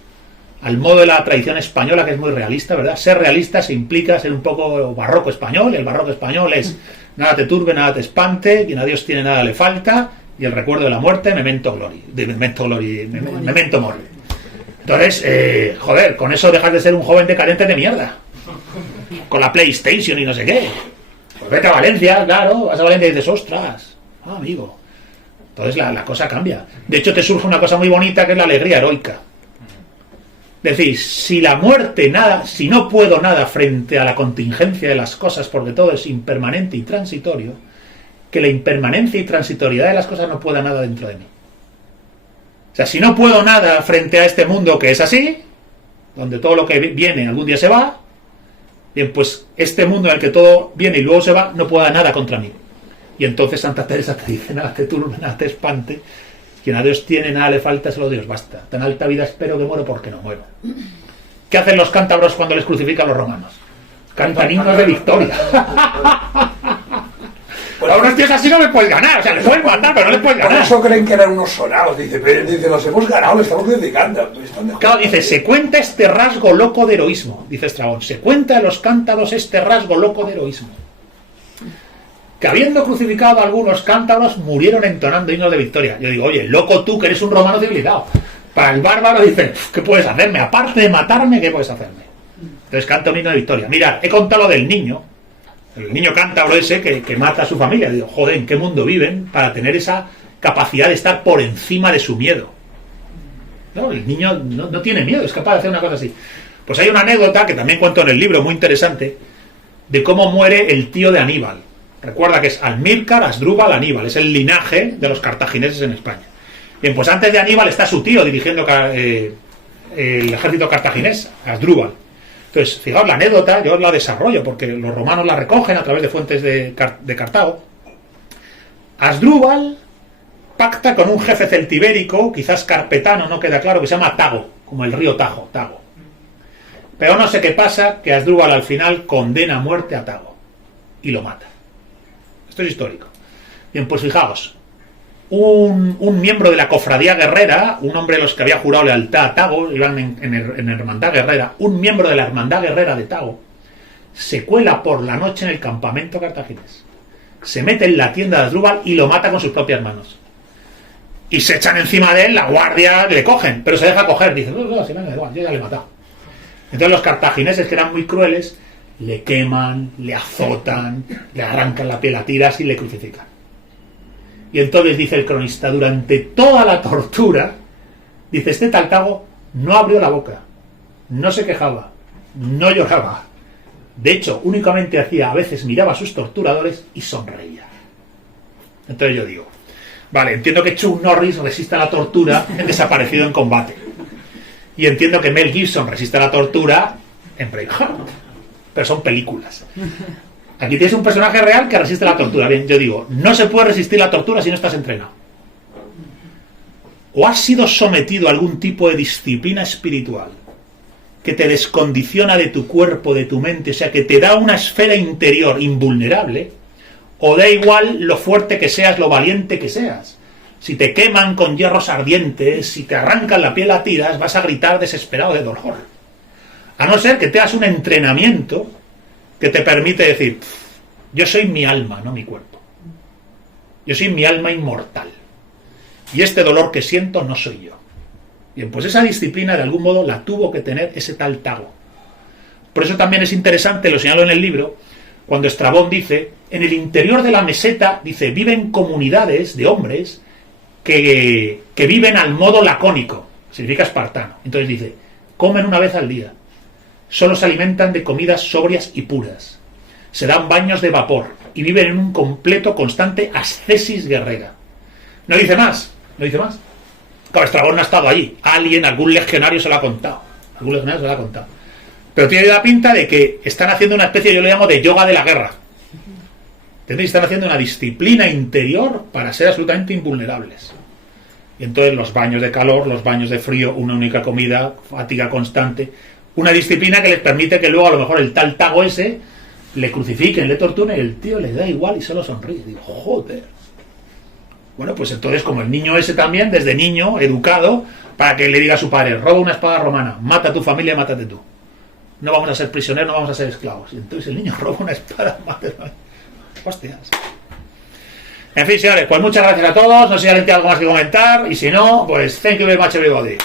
al modo de la tradición española, que es muy realista, ¿verdad? Ser realistas implica ser un poco barroco español. El barroco español es nada te turbe, nada te espante, quien a Dios tiene nada le falta, y el recuerdo de la muerte, memento mori. Entonces, con eso dejas de ser un joven decadente de mierda, con la PlayStation y no sé qué. Pues vete a Valencia, claro, vas a Valencia y dices, ostras, amigo. Entonces la cosa cambia. De hecho, te surge una cosa muy bonita que es la alegría heroica. Es decir, si la muerte nada, si no puedo nada frente a la contingencia de las cosas, porque todo es impermanente y transitorio, que la impermanencia y transitoriedad de las cosas no pueda nada dentro de mí. O sea, si no puedo nada frente a este mundo que es así, donde todo lo que viene algún día se va, bien, pues este mundo en el que todo viene y luego se va, no pueda nada contra mí. Y entonces Santa Teresa te dice, nada te turbe, nada te espante, quien a Dios tiene, nada le falta, solo Dios basta. Tan alta vida espero que muero porque no muero. ¿Qué hacen los cántabros cuando les crucifican los romanos? Cantan himnos de victoria. A unos tíos así no les puedes ganar, o sea, les puedes matar, pero no les puedes Por ganar. eso creen que eran unos sonados. Dice, pero dice, los hemos ganado, les estamos dedicando. Claro, dice, se cuenta este rasgo loco de heroísmo, dice Estrabón, se cuenta en los cántabros este rasgo loco de heroísmo. Que habiendo crucificado a algunos cántabros, murieron entonando himnos de victoria. Yo digo, oye, loco tú, que eres un romano civilizado. Para el bárbaro dice, ¿qué puedes hacerme? Aparte de matarme, ¿qué puedes hacerme? Entonces canta un himno de victoria. Mirad, he contado lo del niño, el niño cántabro ese que mata a su familia. Digo, joder, ¿en qué mundo viven para tener esa capacidad de estar por encima de su miedo? No, el niño no tiene miedo, es capaz de hacer una cosa así. Pues hay una anécdota que también cuento en el libro, muy interesante, de cómo muere el tío de Aníbal. Recuerda que es Almílcar, Asdrúbal, Aníbal. Es el linaje de los cartagineses en España. Bien, pues antes de Aníbal está su tío dirigiendo el ejército cartaginés, Asdrúbal. Entonces, fijaos la anécdota, yo la desarrollo porque los romanos la recogen a través de fuentes de Cartago. Asdrúbal pacta con un jefe celtibérico, quizás carpetano, no queda claro, que se llama Tago, como el río Tajo, Tago. Pero no sé qué pasa, que Asdrúbal al final condena a muerte a Tago y lo mata. Esto es histórico. Bien, pues fijaos, un miembro de la cofradía guerrera, un hombre de los que había jurado lealtad a Tago, iban en hermandad guerrera, un miembro de la hermandad guerrera de Tago, se cuela por la noche en el campamento cartaginés, se mete en la tienda de Asdrúbal y lo mata con sus propias manos. Y se echan encima de él, la guardia le cogen, pero se deja coger, dice, no, si me da igual, yo ya le he matado. Entonces los cartagineses, que eran muy crueles, le queman, le azotan, le arrancan la piel a tiras y le crucifican. Y entonces dice el cronista, durante toda la tortura, dice, este tal Tago no abrió la boca, no se quejaba, no lloraba. De hecho, únicamente hacía, a veces miraba a sus torturadores y sonreía. Entonces yo digo, vale, entiendo que Chuck Norris resiste a la tortura en Desaparecido en combate. Y entiendo que Mel Gibson resiste a la tortura en Braveheart. Pero son películas. Aquí tienes un personaje real que resiste la tortura. Bien, yo digo, no se puede resistir la tortura si no estás entrenado. O has sido sometido a algún tipo de disciplina espiritual que te descondiciona de tu cuerpo, de tu mente, o sea, que te da una esfera interior invulnerable, o da igual lo fuerte que seas, lo valiente que seas. Si te queman con hierros ardientes, si te arrancan la piel a tiras, vas a gritar desesperado de dolor. A no ser que te hagas un entrenamiento que te permite decir, yo soy mi alma, no mi cuerpo. Yo soy mi alma inmortal. Y este dolor que siento no soy yo. Bien, pues esa disciplina de algún modo la tuvo que tener ese tal Tago. Por eso también es interesante, lo señalo en el libro, cuando Estrabón dice, en el interior de la meseta, dice, viven comunidades de hombres que viven al modo lacónico, significa espartano. Entonces dice, comen una vez al día. Solo se alimentan de comidas sobrias y puras. Se dan baños de vapor y viven en un completo, constante ascesis guerrera. No dice más, no dice más. Claro, Estrabón no ha estado allí. Alguien, algún legionario se lo ha contado. Pero tiene la pinta de que están haciendo una especie, yo le llamo de yoga de la guerra. ¿Entendéis? Están haciendo una disciplina interior para ser absolutamente invulnerables. Y entonces los baños de calor, los baños de frío, una única comida, fatiga constante. Una disciplina que les permite que luego a lo mejor el tal Tago ese le crucifiquen, le torturen y el tío le da igual y solo sonríe. Digo, joder. Bueno, pues entonces como el niño ese también, desde niño, educado, para que le diga a su padre, roba una espada romana, mata a tu familia, mátate tú. No vamos a ser prisioneros, no vamos a ser esclavos. Y entonces el niño roba una espada, mátalo. Hostias. En fin, señores, pues muchas gracias a todos. No sé si alguien tiene algo más que comentar. Y si no, pues thank you very much everybody.